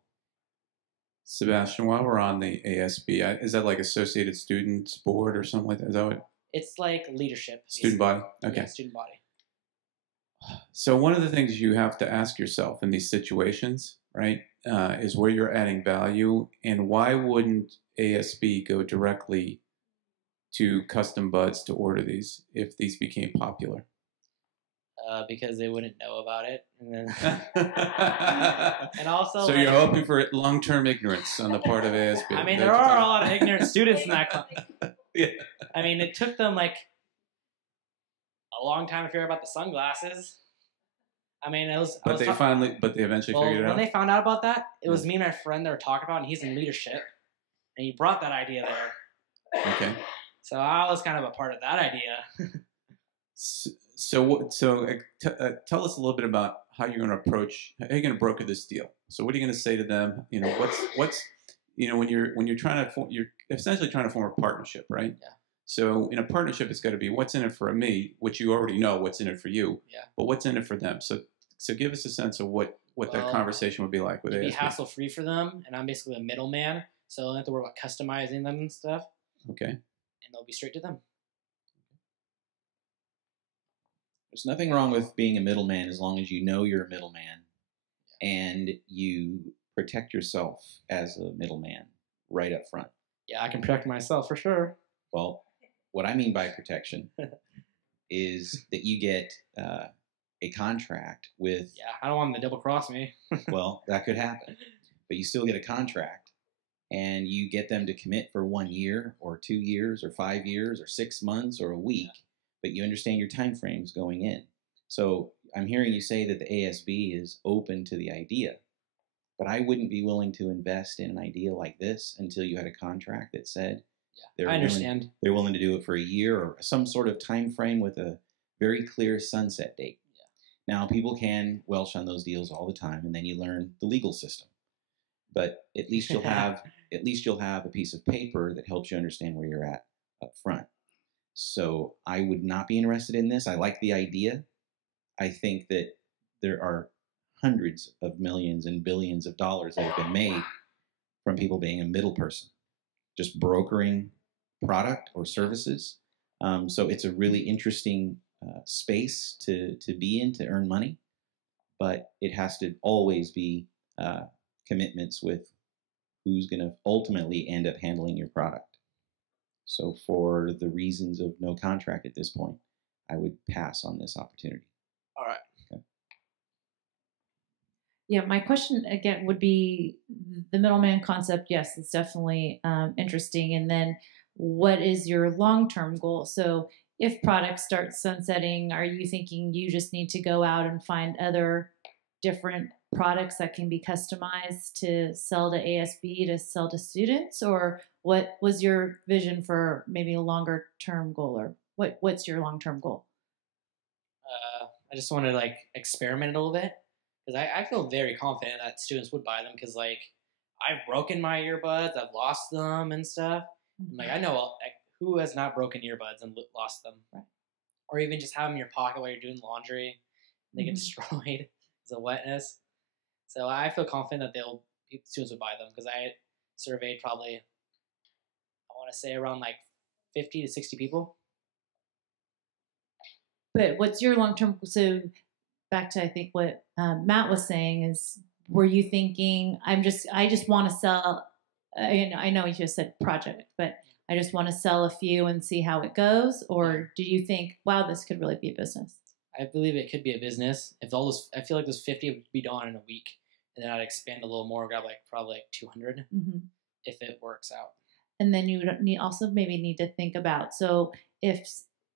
Sebastian, while we're on the ASB, is that like Associated Students Board or something like that? Is that what? It's like leadership. Student body? Okay. Yeah, student body. So one of the things you have to ask yourself in these situations, right, is where you're adding value, and why wouldn't ASB go directly to Custom Buds to order these if these became popular? Because they wouldn't know about it, and then and also. So you're hoping for long-term ignorance on the part of ASB. I mean, there are a lot of ignorant students in that class. Yeah. I mean, it took them like a long time to figure out about the sunglasses. I mean, it was. But they eventually figured it out. When they found out about that, it was me and my friend that were talking about, and he's in leadership, and he brought that idea there. Okay. So I was kind of a part of that idea. So tell us a little bit about how you're going to approach, how you're going to broker this deal. So what are you going to say to them? You know, what's you know, when you're trying to you're essentially trying to form a partnership, right? Yeah. So in a partnership, it's got to be what's in it for me, which you already know what's in it for you. Yeah. But what's in it for them? So give us a sense of what that conversation would be like with ASB. It'd be hassle free for them, and I'm basically the middleman, so I don't have to worry about customizing them and stuff. Okay. And they'll be straight to them. There's nothing wrong with being a middleman as long as you know you're a middleman and you protect yourself as a middleman right up front. Yeah, I can protect myself for sure. Well, what I mean by protection is that you get a contract with... Yeah, I don't want them to double cross me. Well, that could happen. But you still get a contract, and you get them to commit for 1 year or 2 years or 5 years or 6 months or a week, but you understand your time frames going in. So I'm hearing you say that the ASB is open to the idea, but I wouldn't be willing to invest in an idea like this until you had a contract that said I understand. They're willing to do it for a year or some sort of time frame with a very clear sunset date. Yeah. Now, people can welch on those deals all the time, and then you learn the legal system. But at least you'll have a piece of paper that helps you understand where you're at up front. So I would not be interested in this. I like the idea. I think that there are hundreds of millions and billions of dollars that have been made from people being a middle person, just brokering product or services. So it's a really interesting space to be in to earn money, but it has to always be commitments with who's going to ultimately end up handling your product. So for the reasons of no contract at this point, I would pass on this opportunity. All right. Okay. Yeah, my question again would be the middleman concept. Yes, it's definitely interesting. And then what is your long-term goal? So if products start sunsetting, are you thinking you just need to go out and find other different products that can be customized to sell to ASB, to sell to students? Or what was your vision for maybe a longer term goal, or what's your long-term goal? I just want to like experiment a little bit, because I feel very confident that students would buy them, because like I've broken my earbuds, I've lost them and stuff. And, like I know like, who has not broken earbuds and lost them, right? Or even just have them in your pocket while you're doing laundry, and they get destroyed because of wetness. So I feel confident that students would buy them, because I surveyed probably, I want to say around like 50 to 60 people. But what's your long-term, so back to I think what Matt was saying is, were you thinking, I just want to sell, I know you just said project, but I just want to sell a few and see how it goes? Or do you think, wow, this could really be a business? I believe it could be a business. If all those, I feel like those 50 would be done in a week, and then I'd expand a little more, grab like probably like 200 if it works out. And then you would also maybe need to think about, so if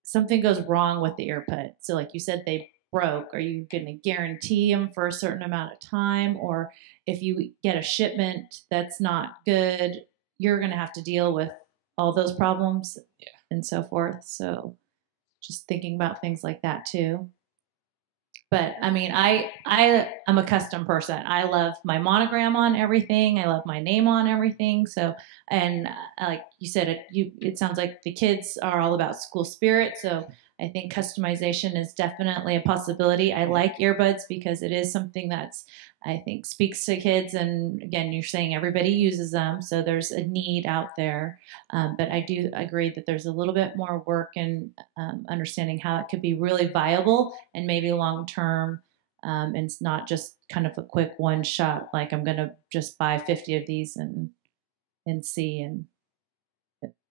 something goes wrong with the earpod, so like you said, they broke, are you going to guarantee them for a certain amount of time? Or if you get a shipment that's not good, you're going to have to deal with all those problems and so forth. So just thinking about things like that too. But I mean, I'm a custom person. I love my monogram on everything. I love my name on everything. So, and like you said, it sounds like the kids are all about school spirit. So I think customization is definitely a possibility. I like earbuds because it is something that's, I think, speaks to kids. And again, you're saying everybody uses them, so there's a need out there. But I do agree that there's a little bit more work in understanding how it could be really viable and maybe long term. And it's not just kind of a quick one shot, like I'm going to just buy 50 of these and see and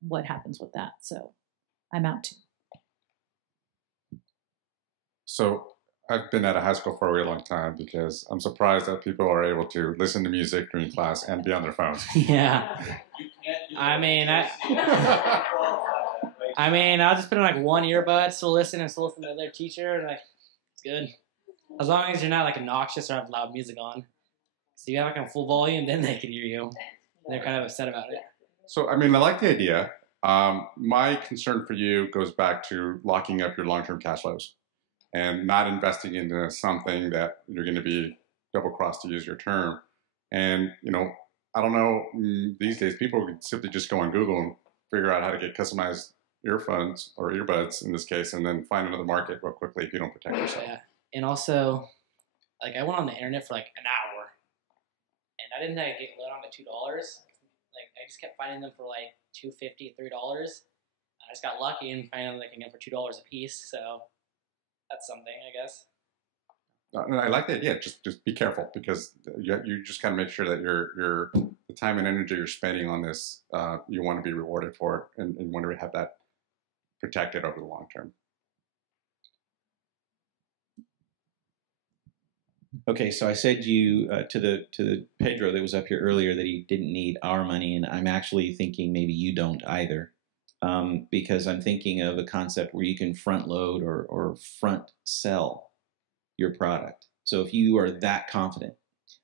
what happens with that. So I'm out too. So I've been at a high school for a really long time because I'm surprised that people are able to listen to music during class and be on their phones. Yeah. I mean, I'll just put in like one earbud, still listen to their teacher, and like, it's good. As long as you're not like obnoxious or have loud music on. So you have like a full volume, then they can hear you. They're kind of upset about it. So, I mean, I like the idea. My concern for you goes back to locking up your long-term cash flows and not investing into something that you're going to be double-crossed, to use your term. And, you know, I don't know, these days people can simply just go on Google and figure out how to get customized earphones or earbuds in this case, and then find another market real quickly if you don't protect yourself. Yeah. And also, like, I went on the internet for like an hour, and I didn't get let on to $2. Like, I just kept finding them for like $2.50, $3. I just got lucky and found them like again for $2 a piece. So that's something, I guess. I like the idea. Just be careful, because you just kind of make sure that the time and energy you're spending on this, you want to be rewarded for it, and want to have that protected over the long term. Okay, so I said to the Pedro that was up here earlier that he didn't need our money, and I'm actually thinking maybe you don't either, because I'm thinking of a concept where you can front load or front sell your product. So if you are that confident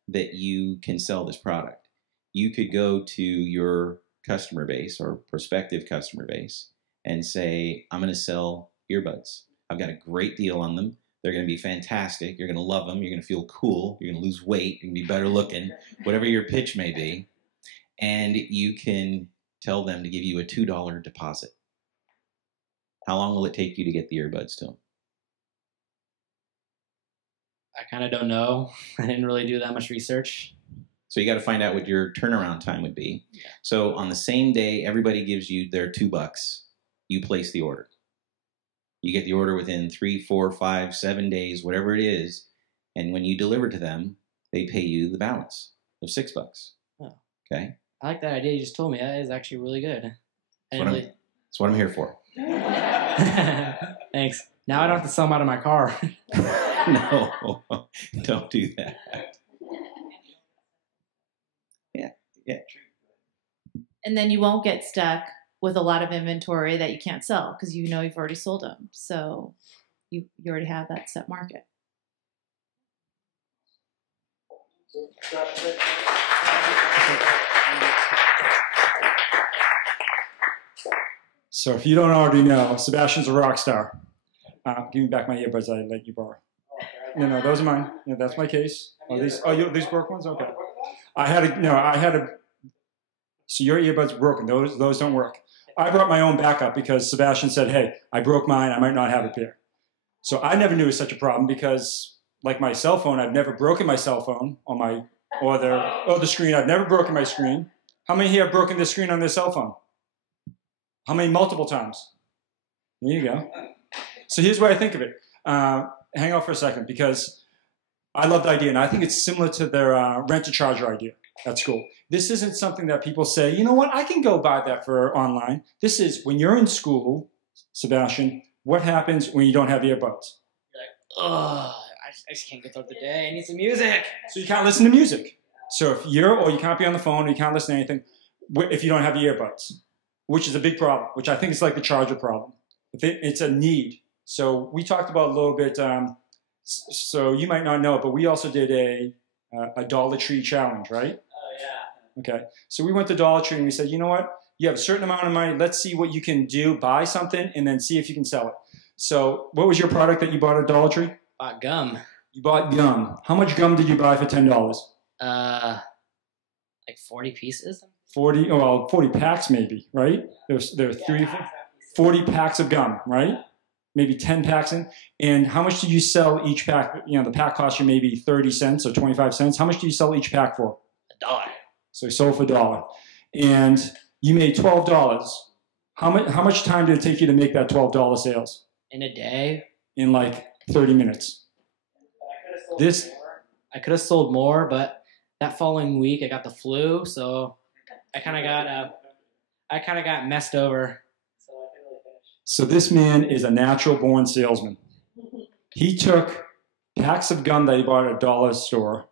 that you can sell this product, you could go to your customer base or prospective customer base and say, I'm going to sell earbuds. I've got a great deal on them. They're going to be fantastic. You're going to love them. You're going to feel cool. You're going to lose weight. You're going to be better looking, whatever your pitch may be. And you can tell them to give you a $2 deposit. How long will it take you to get the earbuds to them? I kind of don't know. I didn't really do that much research. So you got to find out what your turnaround time would be. So on the same day, everybody gives you their $2. You place the order. You get the order within 3, 4, 5, 7 days, whatever it is. And when you deliver to them, they pay you the balance of $6. Oh. Okay? I like that idea you just told me. That is actually really good. That's what I'm here for. Thanks. Now I don't have to sell them out of my car. No, don't do that. Yeah. And then you won't get stuck with a lot of inventory that you can't sell because you know you've already sold them. So you already have that set market. So if you don't already know, Sebastian's a rock star. Give me back my earbuds I let you borrow. No, those are mine. Yeah, that's my case. These broke ones? Okay. So your earbuds broken. Those don't work. I brought my own backup because Sebastian said, hey, I broke mine. I might not have a pair. So I never knew it was such a problem because, like my cell phone, I've never broken my cell phone on the screen. I've never broken my screen. How many here have broken their screen on their cell phone? How many multiple times? There you go. So here's what I think of it. Hang out for a second, because I love the idea, and I think it's similar to their rent-a-charger idea at school. This isn't something that people say, you know what, I can go buy that for online. This is when you're in school, Sebastian, what happens when you don't have earbuds? You're like, oh, I just can't get through the day. I need some music. So you can't listen to music. So if you can't be on the phone, or you can't listen to anything if you don't have the earbuds, which is a big problem, which I think is like the charger problem. It's a need. So we talked about a little bit, so you might not know it, but we also did a Dollar Tree challenge, right? Oh, yeah. Okay. So we went to Dollar Tree and we said, you know what? You have a certain amount of money. Let's see what you can do. Buy something and then see if you can sell it. So what was your product that you bought at Dollar Tree? Bought gum. You bought gum. How much gum did you buy for $10? Like 40 pieces. 40 packs maybe, right? There were 40 packs of gum, right? maybe 10 packs in. And how much did you sell each pack? You know, the pack cost you maybe 30 cents or 25 cents. How much do you sell each pack for? $1. So you sold for $1. And you made $12. How much time did it take you to make that $12 sales? In a day? In like 30 minutes. I could have sold more, but that following week I got the flu, so I kind of got messed over. So this man is a natural-born salesman. He took packs of gum that he bought at a dollar store,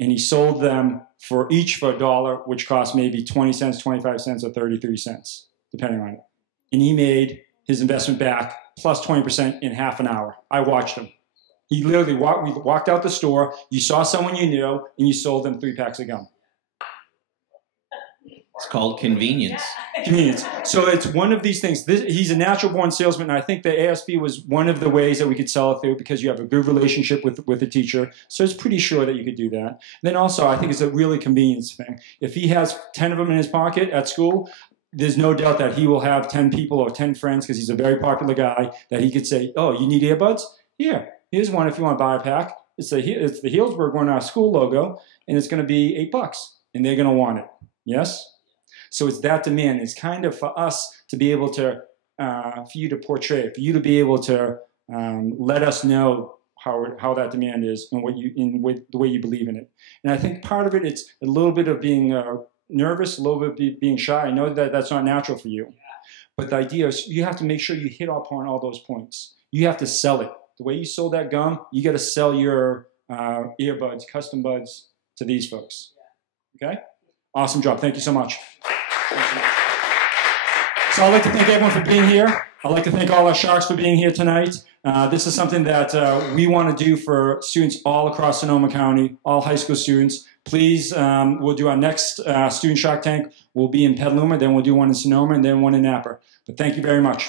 and he sold them for each for $1, which cost maybe 20 cents, 25 cents, or 33 cents, depending on it. And he made his investment back plus 20% in half an hour. I watched him. He literally walked out the store, you saw someone you knew, and you sold them 3 packs of gum. It's called convenience. Convenience. So it's one of these things. He's a natural-born salesman, and I think the ASB was one of the ways that we could sell it through because you have a good relationship with the teacher. So it's pretty sure that you could do that. And then also, I think it's a really convenience thing. If he has 10 of them in his pocket at school, there's no doubt that he will have 10 people or 10 friends because he's a very popular guy that he could say, oh, you need earbuds? Here's one if you want to buy a pack. It's the Healdsburg one, our school logo, and it's going to be $8, and they're going to want it. Yes? So it's that demand. It's kind of for us to be able to, for you to portray, for you to be able to let us know how that demand is and the way you believe in it. And I think part of it, it's a little bit of being nervous, a little bit being shy. I know that that's not natural for you. But the idea is you have to make sure you hit upon all those points. You have to sell it. The way you sold that gum, you got to sell your earbuds, custom buds to these folks. Okay? Awesome job. Thank you so much. So I'd like to thank everyone for being here. I'd like to thank all our Sharks for being here tonight. This is something that we want to do for students all across Sonoma County, all high school students. Please, we'll do our next Student Shark Tank. We'll be in Petaluma, then we'll do one in Sonoma, and then one in Napa. But thank you very much.